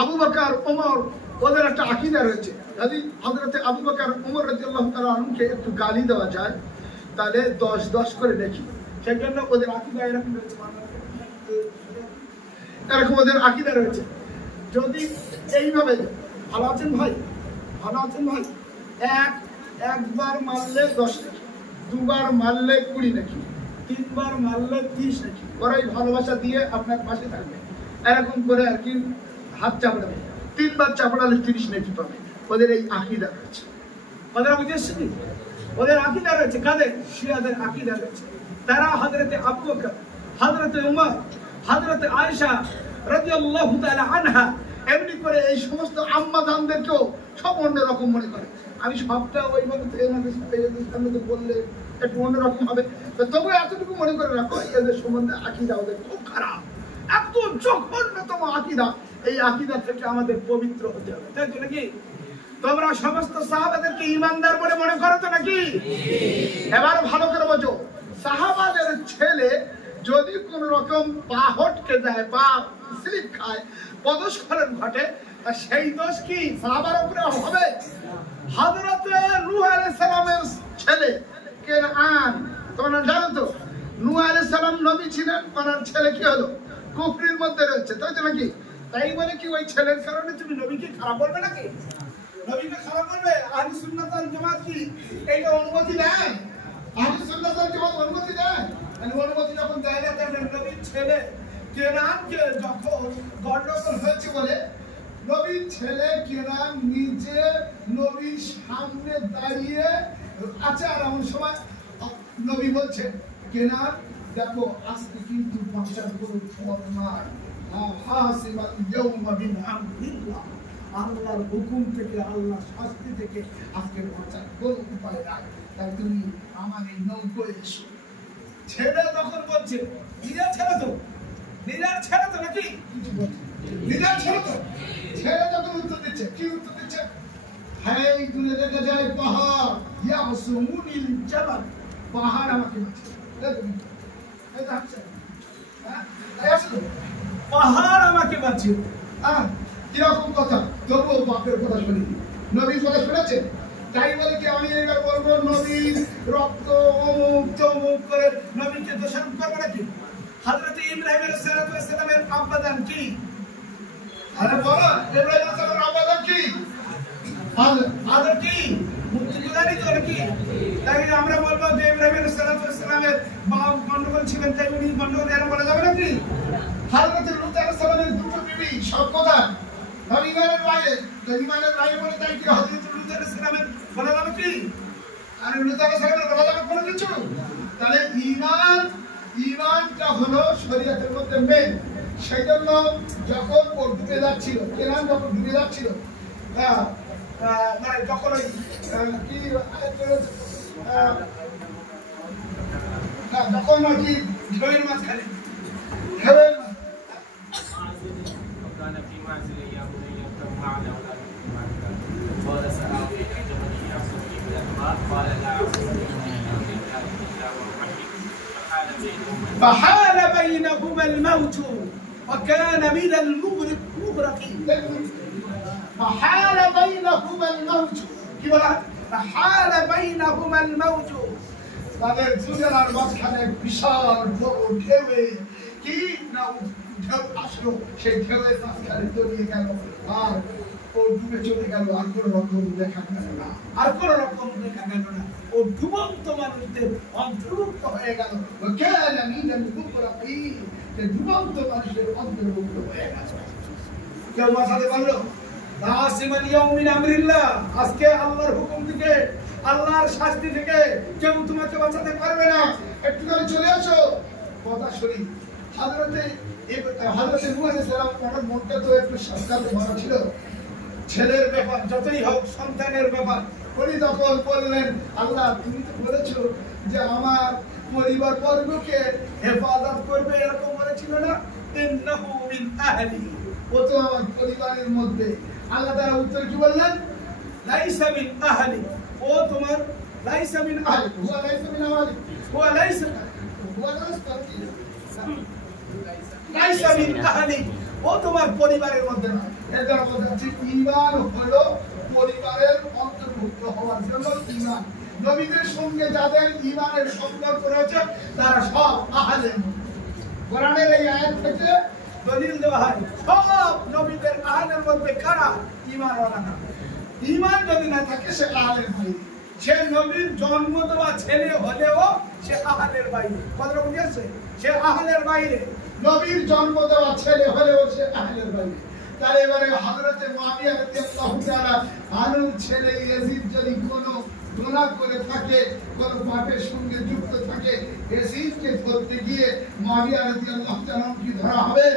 আবু বকর ওমর ওদের একটা আকীদা রয়েছে, যদি হযরতে আবু বকর ওমর রাদিয়াল্লাহু তাআলা আনহুকে একটু গালি দেওয়া যায় তাহলে 10-10 করে দেখি। সেই জন্য ওদের আকীদা এরকম রয়েছে, এরকম ওদের আকীদা রয়েছে। যদি এইভাবে, ভালো আছেন ভাই? ভালো আছেন ভাই? একবার মারলে 10 নাকি, দুবার মারলে 20 নাকি, তিনবার মারলে 30 নাকি, ওরাই ভালোবাসা দিয়ে আপনার পাশে থাকবে, এরকম করে আর কি হাত চাপড়াবে। 3 বার চাপড়ালে 30 নাকি পাবে। ওদের এই আকীদা রয়েছে। ওদের বুঝেছেন? ওদের আকীদা রয়েছে। কাদের? শিয়াদের আকীদা রয়েছে। তারা হযরতে আবু বকর, হযরতে ওমর, হযরতে আয়েশা রাদিয়াল্লাহু তাআলা আনহা, এমনি করে এই সমস্ত আম্মাজানদেরকেও সব অন্যরকম মনে করে। আমি সবটা ওইভাবে এনাদের সামনে তো বললে একটু অন্যরকম হবে, তবু এতটুকু মনে করে রাখো এদের সম্বন্ধে আকীদা ওদের খুব খারাপ, এত জঘন্যতম আকীদা। এই আকীদা থেকে আমাদের পবিত্র হতে হবে, তাই তো নাকি? তোমরা সমস্ত সাহাবাদেরকে ঈমানদার বলে মনে করো তো নাকি? এবার ভালো করে বোঝো, সাহাবাদের ছেলে যদি কোন রকম পা হটকে যায়, পা স্লিপ খায়, পদস্খলন ঘটে, সেই দোষ কি সাহাবার উপরে হবে? হযরতে নূহ আলাইহিস সালামের ছেলে কেনান, তোমরা জানো তো নূহ আলাইহিস সালাম নবী ছিলেন, ওনার ছেলে কি হলো? কুফরির মধ্যে রয়েছে, তাই তো নাকি? তাই বলে কি ওই ছেলের কারণে তুমি নবীকে খারাপ বলবে নাকি? নবীকে খারাপ বলবে? আহলে সুন্নাত ওয়াল জামাত কি এইটা অনুমতি দেয়? আহলে সুন্নাত ওয়াল জামাত অনুমতি দেয়? অনুমতি যখন দেয় না, তাহলে নবীর ছেলে কেনানকে যখন গন্ডগোল হয়েছে বলে নবীর ছেলে কেনান নিজে নবীর সামনে দাঁড়িয়ে আছে, আর এমন সময় নবী বলছে, কেনান দেখো আজকে কিন্তু বাঁচার কোনো ফরমান, আল্লাহর হুকুম থেকে, আল্লাহর শাস্তি থেকে আজকে বাঁচার কোনো উপায় নাই, তাই তুমি আমার এই নৌকোয় এসো। ছেলে তখন বলছে, নিজের ছেলে তো নাকি কিছু বলছে, নিজের ছেলে তো। ছেলে যখন উত্তর দিচ্ছে, কি উত্তর দিচ্ছে? হ্যাঁ দূরে দেখা যায় পাহাড়, ইয়াসুমুনিল জাবাল, পাহাড় আমাকে বাঁচায়। পাহাড় আমাকে বাঁচিয়ে। কিরকম কথা? তবুও বাপের কথা শুনিনি, নবীর কথা শুনেছে। তাই বলে কি আমি এবার বলবো নবীর রক্ত অমুক তমুক করে নবীকে দোষারোপ করবো নাকি? হযরত ইব্রাহিম আলাইহিস সালামের আব্বাজান কি? আরে বলো, ইব্রাহিম আলাইহিস সালামের আব্বাজান কি? আদর কি? মুক্তিদারি তো নাকি? তাই আমরা বলবো যে ইব্রাহিম আলাইহিস সালামের বাপ গন্ডগোল ছিলেন, তাই উনি গন্ডগোল এর বলা যাবে নাকি? হযরত লূত আলাইহিস সালামের দুটো বিবি, সব কথা ইমানের বাইরে বলে, তাই কি হযরত লূত আলাইহিস সালামের বলা যাবে কি? আর লূত আলাইহিস সালামের বলা যাবে কোনো কিছু? তাহলে ঈমানটা হলো শরীয়তের মধ্যে মেন। সেই জন্য যখন ও ডুবে যাচ্ছিল, কেনান যখন ডুবে যাচ্ছিল, মানে যখন ওই কি যখন আর কি ঢেউয়ের মাঝখানে فحال بينهما الموج وكان من المغرقين. فحال بينهما الموج কি বলা فحال بينهما الموج তাদের দুজনের মাঝখানে বিশাল বড় ঢেউ কি না ঢেউ আসলো, সেই ঢেউয়ের মাঝখানে তলিয়ে গেল আর ও ডুবে চলে গেল। আর কোনো রকম দেখা গেল না, আর কোনো রকম দেখা গেল না। ও ডুবন্ত মানুষদের অন্তর্ভুক্ত হয়ে গেল। কেন মিনাল মুগরাকিন, ডুবন্ত মানুষের অন্তর্ভুক্ত হয়ে গেল। কেউ বাঁচাতে পারলো? নাসিমান ইয়াউমিন আমরিল্লাহ, আজকে আল্লাহর হুকুম থেকে, আল্লাহর শাস্তি থেকে কেউ তোমাকে বাঁচাতে পারবে না। একটু করে চলে আসো, কথা শুনি। হযরতে নূহ আলাইহিস সালাম, ওনার মনটা তো একটু সাবধানে ভরা ছিল। ছেলের ব্যাপার যতই হোক, সন্তানের ব্যাপার। উনি তখন বললেন, আল্লাহ তুমি তো বলেছো যে আমার পরিবার বর্গকে হেফাজত করবে, এরকম বলেছিল না? ইন্নাহু মিন আহলি, ও তো আমার পরিবারের মধ্যে। আল্লাহ তাআলা উত্তর কি বললেন? লাইসা মিন আহলি, ও তোমার লাইসা মিন আহলি, হুয়া লাইসা মিন আহলি, হুয়া লাইসা লাইসা মিন আহলি, ও তোমার পরিবারের মধ্যে না। এর দ্বারা বোঝা যাচ্ছে ঈমান হলো পরিবারের অন্তর্ভুক্ত হওয়ার জন্য ঈমান। নবীদের সঙ্গে যাদের ঈমানের সম্পর্ক রয়েছে তারা সব আহলে। কোরআনের এই আয়াত থেকে দলিল দেওয়া হয় সব নবীদের আহলের মধ্যে কারা? ঈমানওয়ালা না। ঈমান যদি না থাকে সে আহলের বাইরে। সে নবীর জন্ম দেওয়া ছেলে হলেও সে আহলের বাইরে। কথা বুঝেছে? সে আহলের বাইরে। নবীর জন্ম দেওয়া ছেলে হলেও সে আহলের বাইরে। তার এবারে হযরতে মুআবিয়া রাদিয়াল্লাহু তাআলা আনুর ছেলে ইয়াজিদ যদি কোনো গুনাহ করে থাকে, কোন পাপের সঙ্গে যুক্ত থাকে, ইয়াজিদকে ধরতে গিয়ে মুআবিয়া রাদিয়াল্লাহু তাআলা কি ধরা হবে?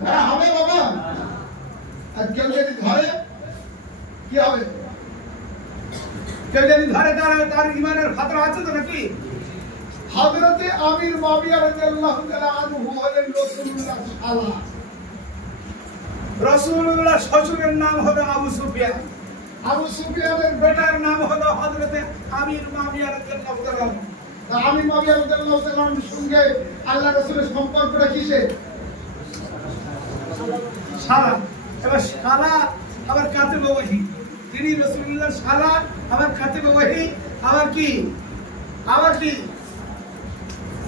ধরা হবে বাবা? আর কেউ যদি ধরে কি হবে? কেউ যদি ধরে তার ঈমানের খাতরা আছে তো নাকি? হযরতে আমির মুআবিয়া রাদিয়াল্লাহু তাআলা আনহু হলেন রাসূলুল্লাহ সাল্লাল্লাহু। রাসূলুল্লাহ শ্বশুরের নাম হলো আবু সুফিয়ান। আবু সুফিয়ানের বেটার নাম হলো হযরতে আমির মুআবিয়া রাদিয়াল্লাহু তাআলা। আমির মুআবিয়া রাদিয়াল্লাহু তাআলার সঙ্গে আল্লাহ রাসূলের সম্পর্কটা কিসে? শালা। এবার শালা আবার কাতিবে ওহী, তিনি রাসূলুল্লাহর শালা, আবার কাতিবে ওহী, আবার কি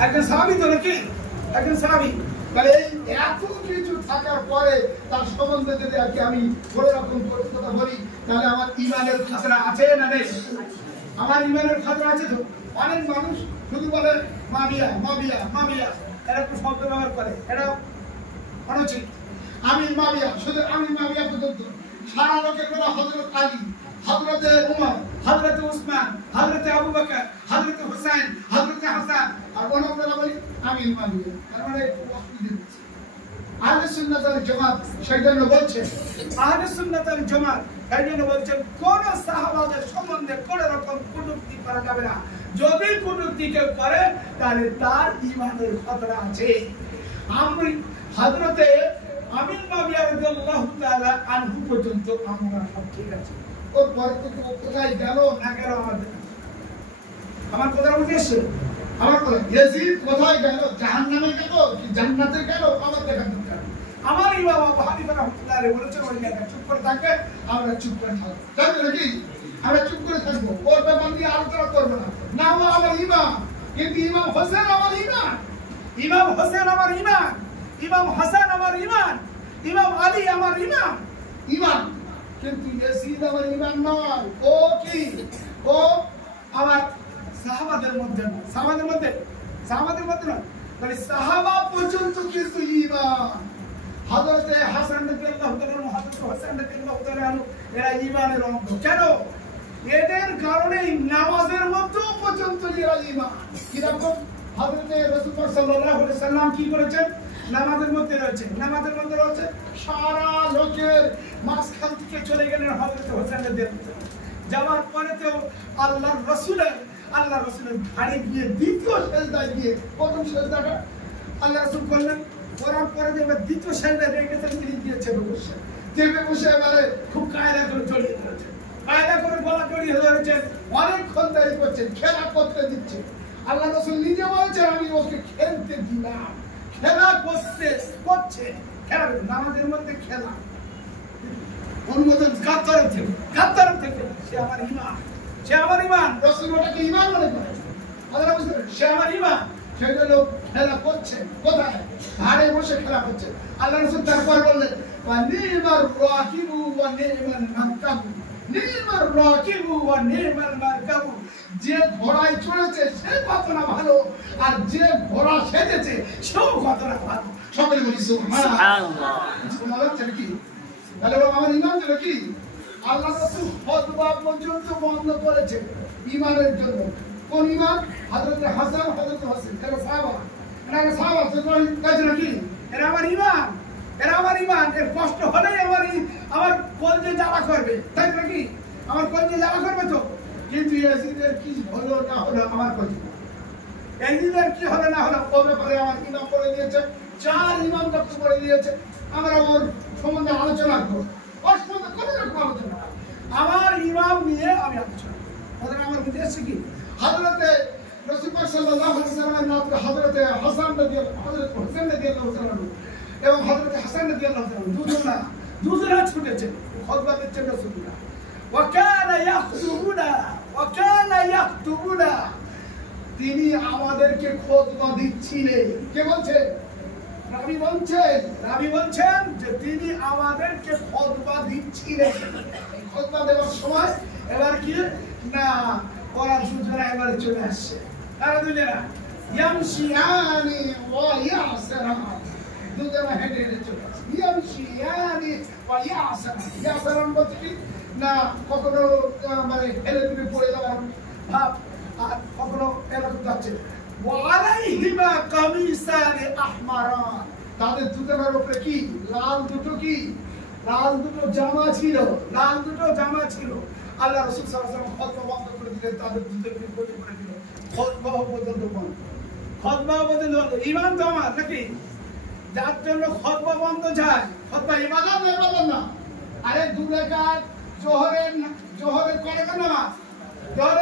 একজন সাহাবী তো নাকি? একজন সাহাবী। তাহলে এত কিছু থাকার পরে তার সম্বন্ধে যদি আমি কোনো রকম কথা বলি, তাহলে আমার ঈমানের খাতরা আছে না নেই? আমার ঈমানের খাতরা আছে তো। অনেক মানুষ শুধু বলে মাবিয়া মাবিয়া মাবিয়া, এরকম শব্দ ব্যবহার করে, এটা অনুচিত। আমির মাবিয়া, শুধু আমির মাবিয়া পর্যন্ত। সারা লোকের বলা হযরত আলী, হযরতে উমর, হযরতে উসমান, হযরতে আবু বকর, হযরতে হুসাইন, হযরতে হাসান, আর অন্যরা বলি আমির মাবিয়া। তার মানে আহলে সুন্নাত ওয়াল জামাত সেই জন্য বলছে, আহলে সুন্নাত ওয়াল জামাত সেই জন্য বলছেন কোন সাহাবাদের সম্বন্ধে কোন রকম কটূক্তি করা যাবে না। যদি কটূক্তি কেউ করে তাহলে তার ঈমানের খতরা আছে। আমি হযরতে আমির মুআবিয়া রাদিয়াল্লাহু তাআলা আনহু পর্যন্ত আমরা সব ঠিক আছে। ওর পরে তো কোথায় গেল না গেল আমার কথা বুঝেছে? আমার কথা ইয়াজিদ কোথায় গেল? জাহান্নামে গেল কি জান্নাতে গেল? আমার দেখা দরকার। আমার ইমাম আবু হানিফা রাহমাতুল্লাহ আলাইহি বলেছেন ওই জায়গা চুপ করে থাকে, আমরা চুপ করে থাকবো। তাই নাকি? আমরা চুপ করে থাকবো, ওর ব্যাপার নিয়ে আলোচনা করবো না। না ও আমার ইমাম, কিন্তু ইমাম হোসেন আমার ইমাম, ইমাম হোসেন আমার ইমাম, ইমাম হাসান আমার ইমাম, ইমাম আলী আমার ইমাম, ইমাম। কিন্তু ইয়াজিদ আমার ইমাম নয়। ও কি? ও আমার সাহাবাদের মধ্যে না, সাহাবাদের মধ্যে না। তাহলে সাহাবা পর্যন্ত কিন্তু ঈমান। হযরতে হাসান রাদিয়াল্লাহু তাআলা, হযরত হাসান রাদিয়াল্লাহু তাআলা এরা ঈমানের অঙ্গ। কেন? এদের কারণেই নামাজের মধ্যেও পর্যন্ত এরা ঈমান। কিরকম? হযরতে রাসূলুল্লাহ সাল্লাল্লাহু আলাইহি সাল্লাম কি করেছেন? নামাজের মধ্যে রয়েছে সারা লোকের মাঝখান থেকে চলে গেলেন হযরত হোসেন রাদিয়াল্লাহু আনহু। যাওয়ার পরে তো আল্লাহ রসুলের ধারে গিয়ে দ্বিতীয় সেজদায় গিয়ে প্রথম সেজদাটা আল্লাহ রসুল করলেন, করার পরে যে এবার দ্বিতীয় সেজদায় রেখেছেন তিনি গিয়েছেন বসে এবারে খুব কায়দা করে জড়িয়ে ধরেছেন, কায়দা করে গলা জড়িয়ে ধরেছেন, অনেকক্ষণ দেরি করছেন, খেলা করতে দিচ্ছে। আল্লাহ রসুল নিজে বলছেন আমি ওকে খেলতে দিলাম, খেলা করছে খেলা নামাজের মধ্যে খেলা অনুমোদন কাতার থেকে সে আমার ইমান রসুল ওটাকে ইমান মনে করে। আল্লাহ বুঝলেন সে আমার ইমান, সেগুলো খেলা করছে কোথায় ঘাড়ে বসে খেলা করছে। আল্লাহ রসুল তারপর বললেন নিমার রাকিবু ওয়া নিমাল মারকাবু, নিমার রাকিবু ওয়া নিমাল মারকাবু, যে ঘোড়ায় চড়েছে সে কতটা ভালো আর যে ঘোড়া সেজেছে সেও কতটা ভালো। সকলে বলি সুবহানাল্লাহ। সুবহানাল্লাহ কি তাহলে আমার ইমান হলো কি আল্লাহ রাসূল খুতবা পর্যন্ত বন্ধ করেছে ইমানের জন্য। কোন ইমান? হযরত হাসান হযরত হোসেন এরা সাহাবা তো কাজ নাকি এরা আমার ইমান এর কষ্ট হলেই আমার কলজে জ্বালা করবে, তাই নাকি আমার কলজে জ্বালা করবে তো। কিন্তু ইয়াজিদের কি হলো না হলো আমার কলজে, ইয়াজিদের কি হলো না হলো ও ব্যাপারে আমার ইমাম করে দিয়েছে, 4 ইমাম ডক্টর করে দিয়েছে। আমরা ওর সম্বন্ধে আলোচনা করব, ওর সম্বন্ধে কোনো রকম আলোচনা না, আমার ইমাম নিয়ে আমি আলোচনা করব। আমার বুঝে আসছে কি হযরতে রাসূল সাল্লাল্লাহু আলাইহি ওয়াসাল্লামের নাম হযরতে হাসান হযরত হোসেন রাদিয়াল্লাহু তাআলা এবং হযরত হাসান রাদিয়াল্লাহু তাআলা দুজনা ছুটেছেন খুতবা দিচ্ছেন রাসূলুল্লাহ। ওয়া কানা ইয়াখতুবুনা তিনি আমাদেরকে খুতবা দিচ্ছিলেন। কে বলছে? রাবি বলছেন যে তিনি আমাদেরকে খুতবা দিচ্ছিলেন। খুতবা দেওয়ার সময় এবার কি না পড়ার সূচনা এবারে চলে আসছে। তারা দুজনা ইয়ামশিয়ানি ওয়া ইয়াসরান, দুজনা হেঁটে হেঁটে চলে আসছে। ইয়ামশিয়ানি ওয়া ইয়াসরান, ইয়াসরান বলতে কি না কখনো মানে হেলে দুলে পড়ে যাওয়ার ভাব, আর কখনো এরকম যাচ্ছে। ওয়ালাইহিমা কামিসানি আহমারান, তাদের দুজনের উপরে কি লাল দুটো জামা ছিল। আল্লাহ রাসূল সাল্লাল্লাহু আলাইহি ওয়াসাল্লাম খুতবা বন্ধ করে দিলেন, তাদের দুজনকে বলে করে দিল খুতবা পর্যন্ত বন্ধ। ইমান তো আমার নাকি, যার জন্য খুতবা বন্ধ যায়, খুতবা ইবাদত না। আরে 2 রাকাত জোহরের কয় রাকাত নামাজ, 4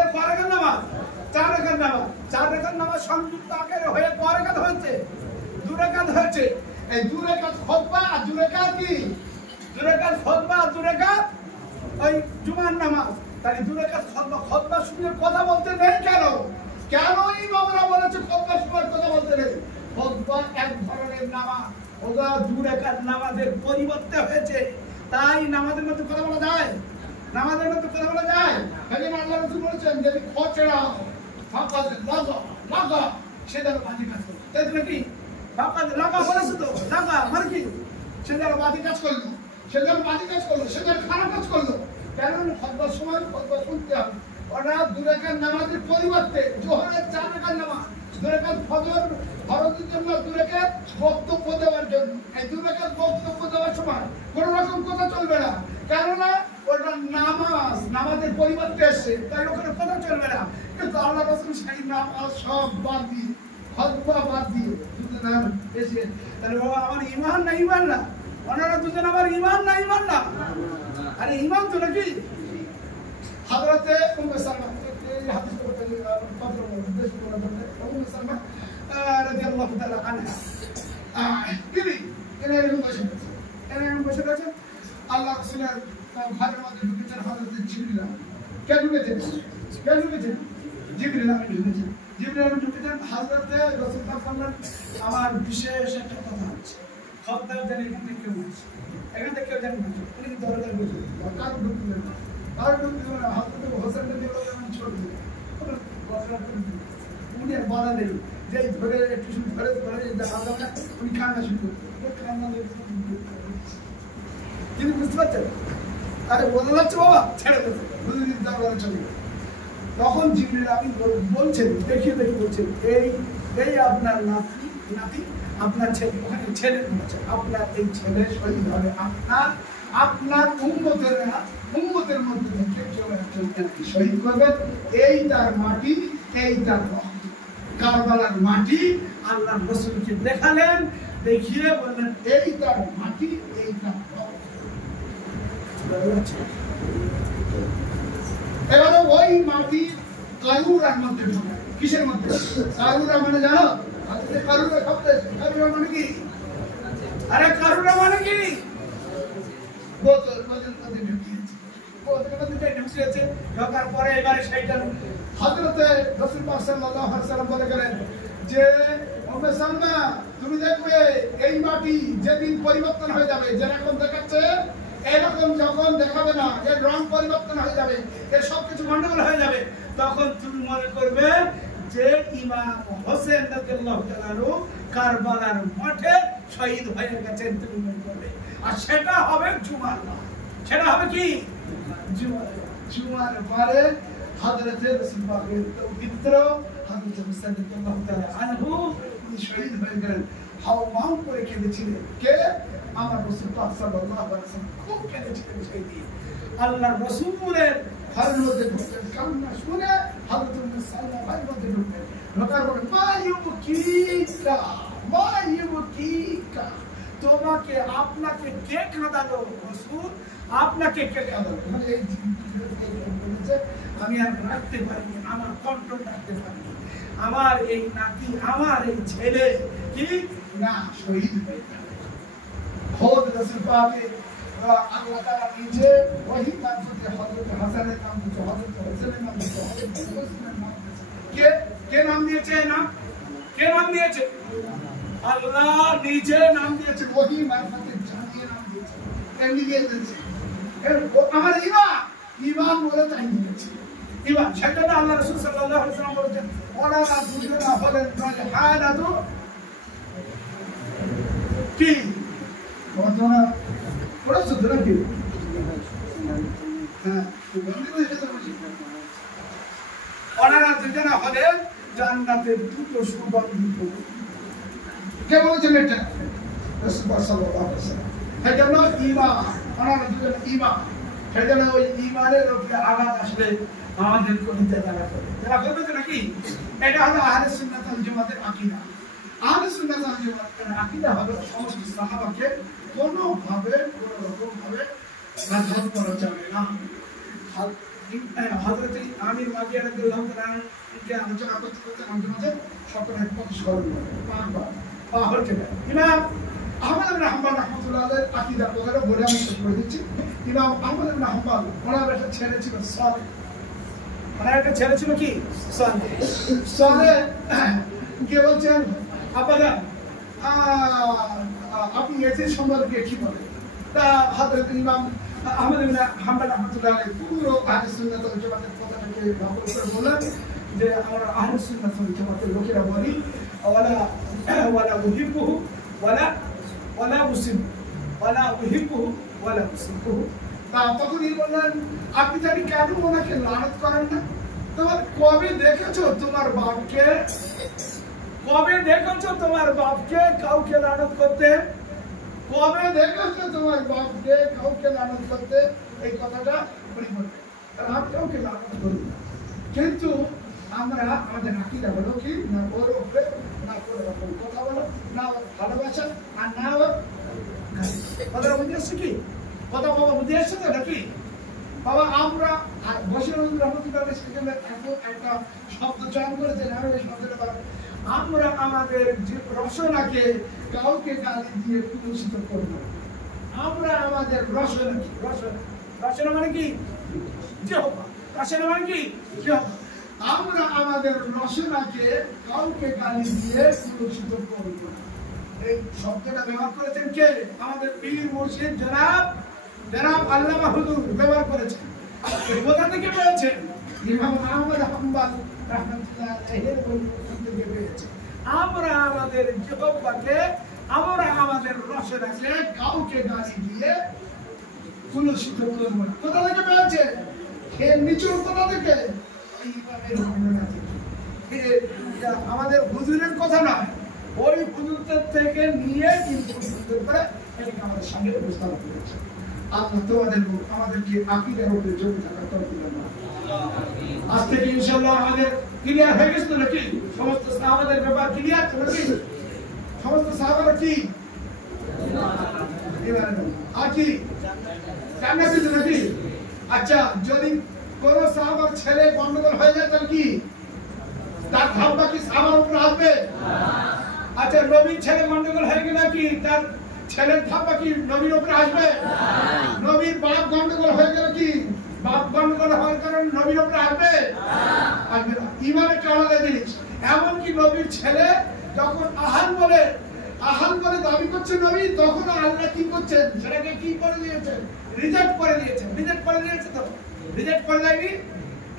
রাকাত নামাজ সংযুক্ত আকারে হয়ে কয় রাকাত হয়েছে? 2 রাকাত হয়েছে। এই 2 রাকাত খুতবা আর 2 রাকাত কি? 2 রাকাত খুতবা আর 2 রাকাত ওই জুমার নামাজ। তাই 2 রাকাত খুতবা শুনে কথা বলতে নেই কেন? ইমামরা বলেছে খুতবা শুনে কথা বলতে নেই? খুতবা এক ধরনের নামাজ, ওটা 2 রাকাত নামাজের পরিবর্তে হয়েছে, তাই নামাজের মধ্যে কথা বলা যায়। কাজে আল্লাহ রাসূল বলেছেন যদি খোঁচড়া ফাকাদ লাগা সেটা বাজে কাজ করলো, তাই নাকি? ফাকাদ লাগা বলেছে তো, লাগা মানে কি সেটা বাজে কাজ করলো, সেটা খারাপ কাজ করলো। কেন? খুতবার সময় খুতবা শুনতে হবে। ওরা 2 রাকাত নামাজের পরিবর্তে জোহরের 4 রাকাত নামাজ, 2 রাকাত ফরজের জন্য 2 রাকাত বক্তব্য দেওয়ার জন্য। এই 2 রাকাত বক্তব্য দেওয়ার সময় কোনো রকম কথা চলবে না, কেননা ওটা নামাজের পরিবর্তে এসছে, তাই ওখানে কথা চলবে না। কিন্তু আল্লাহ রাসূল সেই নামাজ সব বাদ দিয়ে খুতবা বাদ দিয়ে দুজনের এসে তাহলে বাবা আমার ইমান না ওনারা দুজন আমার ইমান না। আরে ইমান তো নাকি হযরতে উম্মে সালমা এই হাদিস করতে পত্র বেশ করে বলতে উম্মে সালমা রাদিয়াল্লাহু তাআলা আনহা এরকম বসে আছে আল্লাহ রাসূলের ঘরের মধ্যে ঢুকেছেন হযরত জিবরিল। কে ঢুকেছেন? জিবরিল ঢুকেছেন। হযরত রাসূল বললেন আমার বিশেষ একটা কথা আছে, খবরদার যেন এখান থেকে কেউ জানে না। উনি কিন্তু দরজায় বসে কার ঢুকলেন না, হযরত হোসেন রাদিয়াল্লাহু ছোট উনি আর বলা নেই যে ধরে একটু ধরে দেখা যাবে না, উনি কান্না শুরু করতেন। কিন্তু বুঝতে পারছেন? আরে বলে যাচ্ছে বাবা ছেড়ে দেবে, চলে। তখন জিবরিল আমি বলছেন দেখিয়ে বলছেন এই আপনার নাতি আপনার ছেলে ওখানে ছেলে বলেছে, আপনার এই ছেলে শহীদ হবে, আপনার উম্মতের মধ্যে থেকে কেউ একজনকে শহীদ করবেন, এই তার মাটি, এই তার রক্ত। কারবালার মাটি আল্লাহর রাসূলকে দেখালেন, দেখিয়ে বললেন এই তার মাটি, এই তার রক্ত। এবারে ওই মাটি কারুরার মধ্যে ঢোকে। কিসের মধ্যে? কারুরা মানে জানো? আজকে কারুরা শব্দ, কারুরা মানে কি? আরে কারুরা মানে কি? বোতল মধ্যে ঢুকিয়েছে, বোতলের মধ্যে ঢুকিয়েছে। ঢোকার পরে এবারে সেইটা হযরত রাসূল পাক সাল্লাল্লাহু আলাইহি ওয়াসাল্লাম বলে গেলেন যে উম্মে সালমা, তুমি দেখবে এই মাটি যেদিন পরিবর্তন হয়ে যাবে, যেরকম দেখাচ্ছে এরকম যখন দেখাবে না, এর রং পরিবর্তন হয়ে যাবে, এর সবকিছু গন্ডগোল হয়ে যাবে, তখন তুমি মনে করবে যে ইমাম হোসেন রাদিয়াল্লাহু তাআলা আনহু কারবালার মাঠে শহীদ হয়ে গেছেন, তুমি মনে করবে। আর সেটা হবে জুমার রাত। সেটা হবে কি? জুমার পরে হযরত রাসূল পাকের পবিত্র হযরত হোসেন রাদিয়াল্লাহু তাআলা আনহু উনি শহীদ হয়ে গেলেন। হাওমাও করে কেঁদেছিলেন কে? আমার রাসূল পাক সাল্লাল্লাহু আলাইহি ওয়াসাল্লাম খুব কেঁদেছিলেন সেই দিন। আল্লাহর রাসূলের ঘরের মধ্যে ঢুকলেন, কান্না শুনে হযরত উম্মে সালমা ঘরের মধ্যে ঢুকলেন। ঢোকার পরে মা ইউবকিকা, তোমাকে আপনাকে কে কাঁদালো রাসূল? আপনাকে কে কাঁদালো? মানে এই বলেছে আমি আর রাখতে পারিনি, আমার কন্ট্রোল রাখতে পারিনি, আমার এই নাতি, আমার এই ছেলে কি না শহীদ হয়ে গেল। খোদ রাসূল পাকে আল্লাহ তাআলা নিজে ওহী মারফতে হযরত হাসানের নাম দিয়েছে, হযরত হোসেনের নাম দিয়েছে, হযরত হোসেনের নাম দিয়েছে। কে নাম দিয়েছে? কে নাম দিয়েছে? আল্লাহ নিজে নাম দিয়েছে, ওহী মারফতে জানিয়ে নাম দিয়েছে, এমনি দিয়েছে। আমার ইমান বলে তাই দিয়েছে। ইমান সেটা আল্লাহ রাসূল সাল্লাল্লাহু আলাইহি ওয়াসাল্লাম বলেছেন, ওয়ালা দুজনা হলেন রাজহানাতু কি ঘটনা পড়েছো তো নাকি? হ্যাঁ, ওনারা দুজনা হলেন জান্নাতের দুটো সুগন্ধিত। কে বলেছেন এটা? রাসূলুল্লাহ সাল্লাল্লাহু আলাইহি ওয়াসাল্লাম। এটা হলো ঈমান। ওনারা দুজন ঈমান। সেটা ওই ঈমানের উপরে আঘাত আসলে আমাদের কলিজা জ্বালা করে। যারা করবে তো নাকি? এটা হলো আহলে সুন্নাত ওয়াল জামাতের আকীদা। আহলে সুন্নাত ওয়াল জামাতের আকীদা হলো সমস্ত সাহাবাকে কোনোভাবে কোনোরকমভাবে রাজহাত করা যাবে না। হযরত আমির ওয়াকিয়া রাদিয়াল্লাহু তাআলা কে আলোচনা করতে করতে আমাদের সকলের কথা স্মরণ করে পাহাড় থেকে ইমাম আহমদ ইবনে হাম্বল রাহমাতুল্লাহ আলাইহির আকীদার কথাটা বলে আমি শেষ করে দিচ্ছি। ইমাম আহমদ ইবনে হাম্বল ওনার একটা ছেলে ছিল সালেহ। ওনার একটা ছেলে ছিল কি? সালেহ। কে বলছেন আব্বাজান আপনি এসির সম্পর্কে কি বলেন? তা হযরত ইমাম আহমদ ইবনে হাম্বল রাহমাতুল্লাহ আলাইহি পুরো আহলে সুন্নাত ওয়াল জামাতের কথাটাকে নকল করে বললেন যে আমরা আহলে সুন্নাত ওয়াল জামাতের লোকেরা বলি ওয়ালা উহিব্বুহু ওয়ালা উহিব্বুহু ওয়ালা উসিবুহু। তা তখনই বললেন আপনি জানি কেন ওনাকে লানত করেন না? তোমার কবে দেখেছো তোমার বাপকে কাউকে লানত করতে? কবে দেখেছো তোমার বাপকে কাউকে লানত করতে? এই কথাটা মনে করবে। আমি কাউকে লানত করি না, কিন্তু আমরা আমাদের আকীদা হলো কি না ওর উপরে না কোনো রকম কথা বলো, না ভালোবাসা, আর না কথা বুঝে আসছে কি? কথা বাবা বুঝে আসছে তো নাকি? বাবা আমরা বশির রহমতুল্লাহ সেখানে একটা শব্দ চয়ন করেছেন, এই শব্দটা আমরা আমাদের রসনাকে কাউকে গালি দিয়ে কুলুষিত করব। আমরা আমাদের রসনা মানে কি? যেহোবা। রসনা মানে কি? যেহোবা। আমরা আমাদের রসনাকে কাউকে গালি দিয়ে কুলুষিত করব না। এই শব্দটা ব্যবহার করেছেন কে? আমাদের পীর মুর্শিদ জনাব আল্লামা হুজুর ব্যবহার করেছেন। কোথা থেকে পেয়েছেন? ইমাম আহমদ হাম্বল রাহমাতুল্লাহ আলাইহির বই থেকে পেয়েছেন। আমরা আমাদের জীবনকে, আমরা আমাদের রসনাকে কাউকে গালি দিয়ে কুলুষিত করব না। কোথা থেকে পেয়েছে? এর নিচু কোথা থেকে? আমাদের হুজুরের কথা নয়, ওই হুজুরদের থেকে নিয়ে কিন্তু সুন্দর করে এটাকে আমাদের সামনে উপস্থাপন করেছে। আল্লাহ তোমাদের আমাদেরকে আকীদার উপরে জড়িত থাকার তৌফিক দান করুন। আজ থেকে ইনশাআল্লাহ আমাদের ক্লিয়ার হয়ে গেছে নাকি? সমস্ত সাহাবাদের ব্যাপার ক্লিয়ার তো নাকি? সমস্ত সাহাবারা কি আর কি জান্নাতে নাকি? আচ্ছা, যদি কোন সাহাবার ছেলে গন্ডগোল হয়ে যায় তাহলে কি তার ধাপ্পা কি সাহাবার উপর আসবে? আচ্ছা, নবীর ছেলে গন্ডগোল হয়ে গেলে কি তার ছেলের ধাপ্পা কি নবীর উপরে আসবে? নবীর বাপ গন্ডগোল হয়ে গেলে কি বাপ গন্ডগোল হওয়ার কারণে নবীর উপরে আসবে? আসবে না। ঈমান একটা আলাদা জিনিস। এমনকি নবীর ছেলে যখন আহান বলে দাবি করছে নবী, তখন আল্লাহ কি করছেন সেটাকে কি করে দিয়েছেন? রিজেক্ট করে দিয়েছেন। রিজেক্ট করে দিয়েছে তো রিজেক্ট করে দেয়নি।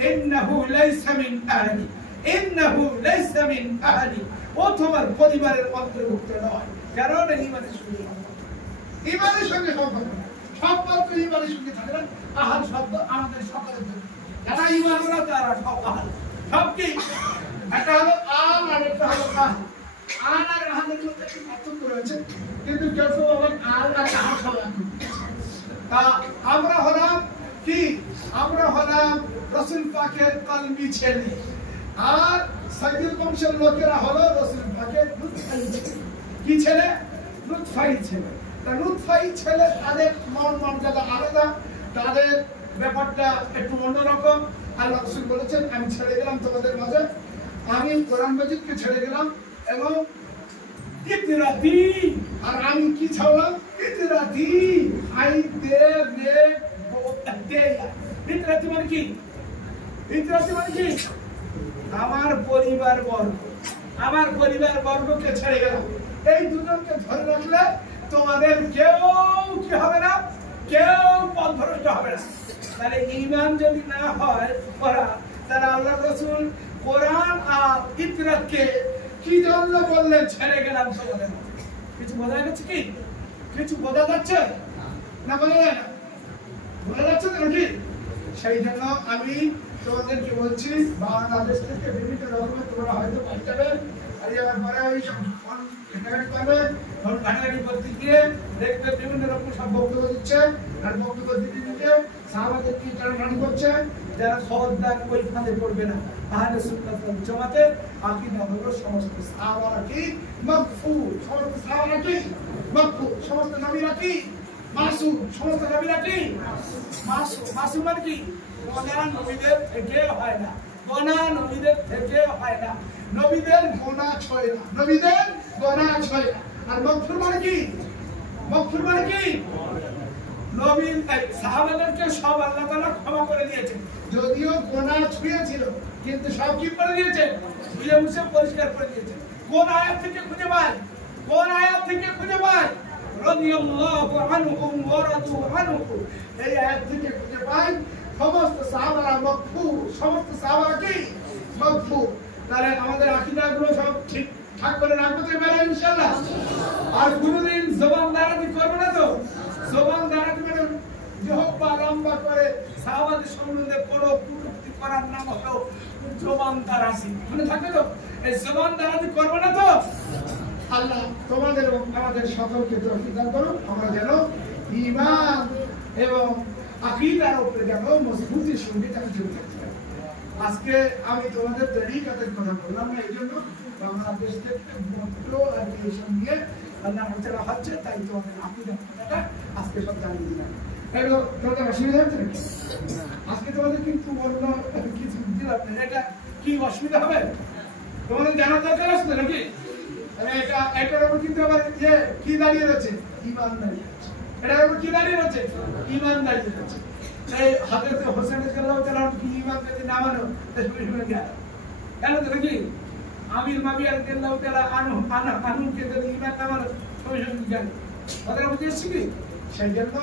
ইন্নাহু লাইসা মিন আহলি, ইন্নাহু লাইসা মিন আহলি, ও তোমার পরিবারের অন্তর্ভুক্ত নয়। কারণ ঈমানের সঙ্গে ঈমানের সঙ্গে সম্পর্ক ঈমানের সঙ্গে থাকে না। আহাল শব্দ আমাদের সকলের জন্য, যারা ঈমান ওরা তারা সব আহাল। সব কি একটা হলো আল আর একটা হলো আহাল। আল আর আহালের মধ্যে একটু পার্থক্য রয়েছে, কিন্তু কেউ কেউ আবার আল আর আহাল সব একই। তা আমরা হলাম কি? আমরা হলাম রাসূল পাকের কলবি ছেলে, আর সাইদুল বংশের লোকেরা হলো রাসূল পাকের লুৎফাই ছেলে। কি ছেলে? লুৎফাই ছেলে। তা লুৎফাই ছেলে তাদের মর্যাদা আলাদা, তাদের ব্যাপারটা একটু অন্যরকম। আল্লাহ রাসূল বলেছেন, আমি ছেড়ে গেলাম তোমাদের মাঝে, আমি কোরআন মাজিদকে ছেড়ে গেলাম, এবং ইতরাতি, আর আমি কি ছাড়লাম? ইতরাতি, আই দে নে দে। ইতরাতি মানে কি? ইতরাতি মানে কি? আমার পরিবার বর্গ, আমার পরিবার বর্গকে ছেড়ে গেলাম। এই দুজনকে ধরে রাখলে তোমাদের কেউ কি হবে না? কেউ পথভ্রষ্ট হবে না। তাহলে ঈমান যদি না হয় ওরা, তাহলে আল্লাহ রাসূল কোরআন আর ইতরাতকে কি জন্য বললেন ছেড়ে গেলাম তোমাদের? কিছু বোঝা যাচ্ছে কি? কিছু বোঝা যাচ্ছে না? বোঝা যায় না? বোঝা যাচ্ছে তো নাকি? সেই জন্য আমি তোমাদেরকে বলছি, বাংলাদেশ থেকে বিভিন্ন রকমের তোমরা হয়তো পাঠাবে, আর এবার পরে ওই সব ফোন ঘাটাঘাটি করবে, ফোন ঘাটাঘাটি করতে গিয়ে দেখবে বিভিন্ন রকম সব বক্তব্য দিচ্ছে, আর বক্তব্য দিতে দিতে সাহাবাদের কি টানাটানি করছে। যারা খবরদার ওই ফাঁদে পড়বে না। আহলে সুন্নাত ওয়াল জামাতের আকীদা হলো সমস্ত সাহাবারা কি মাগফুর, সমস্ত সাহাবারা কি মাগফুর, সমস্ত নবীরা কি মাসুম, সমস্ত নবীরা কি মাসুম। মাসুম মানে কি? গোনা নবীদের থেকে হয় না, গোনা নবীদের থেকে হয় না, নবীদের গোনা ছয় না, নবীদের গোনা ছয় না। আর মাগফুর মানে কি? মাগফুর মানে কি? নবীর সাহাবাদেরকে সব আল্লাহ তাআলা ক্ষমা করে দিয়েছেন, যদিও গোনা ছুঁয়েছিল, কিন্তু সব কি করে দিয়েছেন? ধুয়ে মুছে পরিষ্কার করে দিয়েছেন। কোন আয়াত থেকে খুঁজে পায়? কোন আয়াত থেকে খুঁজে পায়? রাদিয়াল্লাহু আনহুম ওয়া রাদু আনহু, এই আয়াত থেকে খুঁজে পায় সমস্ত সাহাবারা মাগফুর, সমস্ত সাহাবারা কি মাগফুর। তাহলে আমাদের আকীদাগুলো সব ঠিকঠাক করে রাখতে পারবে ইনশাআল্লাহ। আর কোনদিন জবান দাঁড়াতে করবে না তো? জবান দাঁড়াতে মানে জিহ্বা লম্বা করে সাহাবাদের সম্বন্ধে কোনো কটূক্তি করার নাম হলো জবান দাঁড়াছি, মনে থাকবে তো? এই জবান দাঁড়াতে করবে না তো? আল্লাহ তোমাদের এবং আমাদের সকলকে তৌফিক দান করুন, আমরা যেন ঈমান এবং আকীদার উপরে যেন মজবুতির সঙ্গে জড়িত থাকতে পারি। আজকে আমি তোমাদের তরিকাতের কথা বললাম না, এই জন্য বাংলাদেশ থেকে বড় অ্যাপ্লিকেশন নিয়ে আল্লাহ তাআলা হচ্ছে, তাই তোমাদের আকীদার কথাটা আজকে সব জানিয়ে দিলাম। এগুলো তোমাদের অসুবিধা হচ্ছে নাকি? আজকে তোমাদের কিন্তু অন্য কিছু দিলাম না, এটা কি অসুবিধা হবে? তোমাদের জানার দরকার আছে নাকি? এটা এটার উপর কিন্তু আবার কি দাঁড়িয়ে রয়েছে? ঈমান দাঁড়িয়ে রয়েছে। এটার উপর কি দাঁড়িয়ে রয়েছে? ঈমান দাঁড়িয়ে রয়েছে। এই হযরত হোসেন রাদিয়াল্লাহু তাআলা কি ঈমান যদি না মানো তাহলে শুনে গেল কেন তো নাকি? আমির মাবিয়া রাদিয়াল্লাহু তাআলা আনহুকে যদি ঈমান না মানো শুনে গেল ওদের বুঝেছি কি? সেই জন্য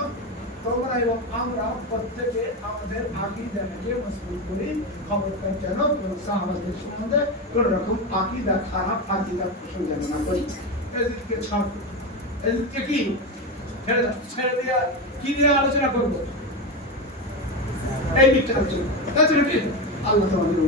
তোমরা এবং আমরা প্রত্যেকে আমাদের আকীদাকে মজবুত করি, খবরদার যেন সাহাবাদের সম্বন্ধে কোন রকম আকীদা খারাপ আকীদা পোষণ যেন না করি। এদিকে ছাড়, এদিকে কি ছেড়ে দাও, ছেড়ে দিয়ে কি নিয়ে আলোচনা করবো? এই দিকটা আলোচনা, তাই কি? আল্লাহ তোমাদের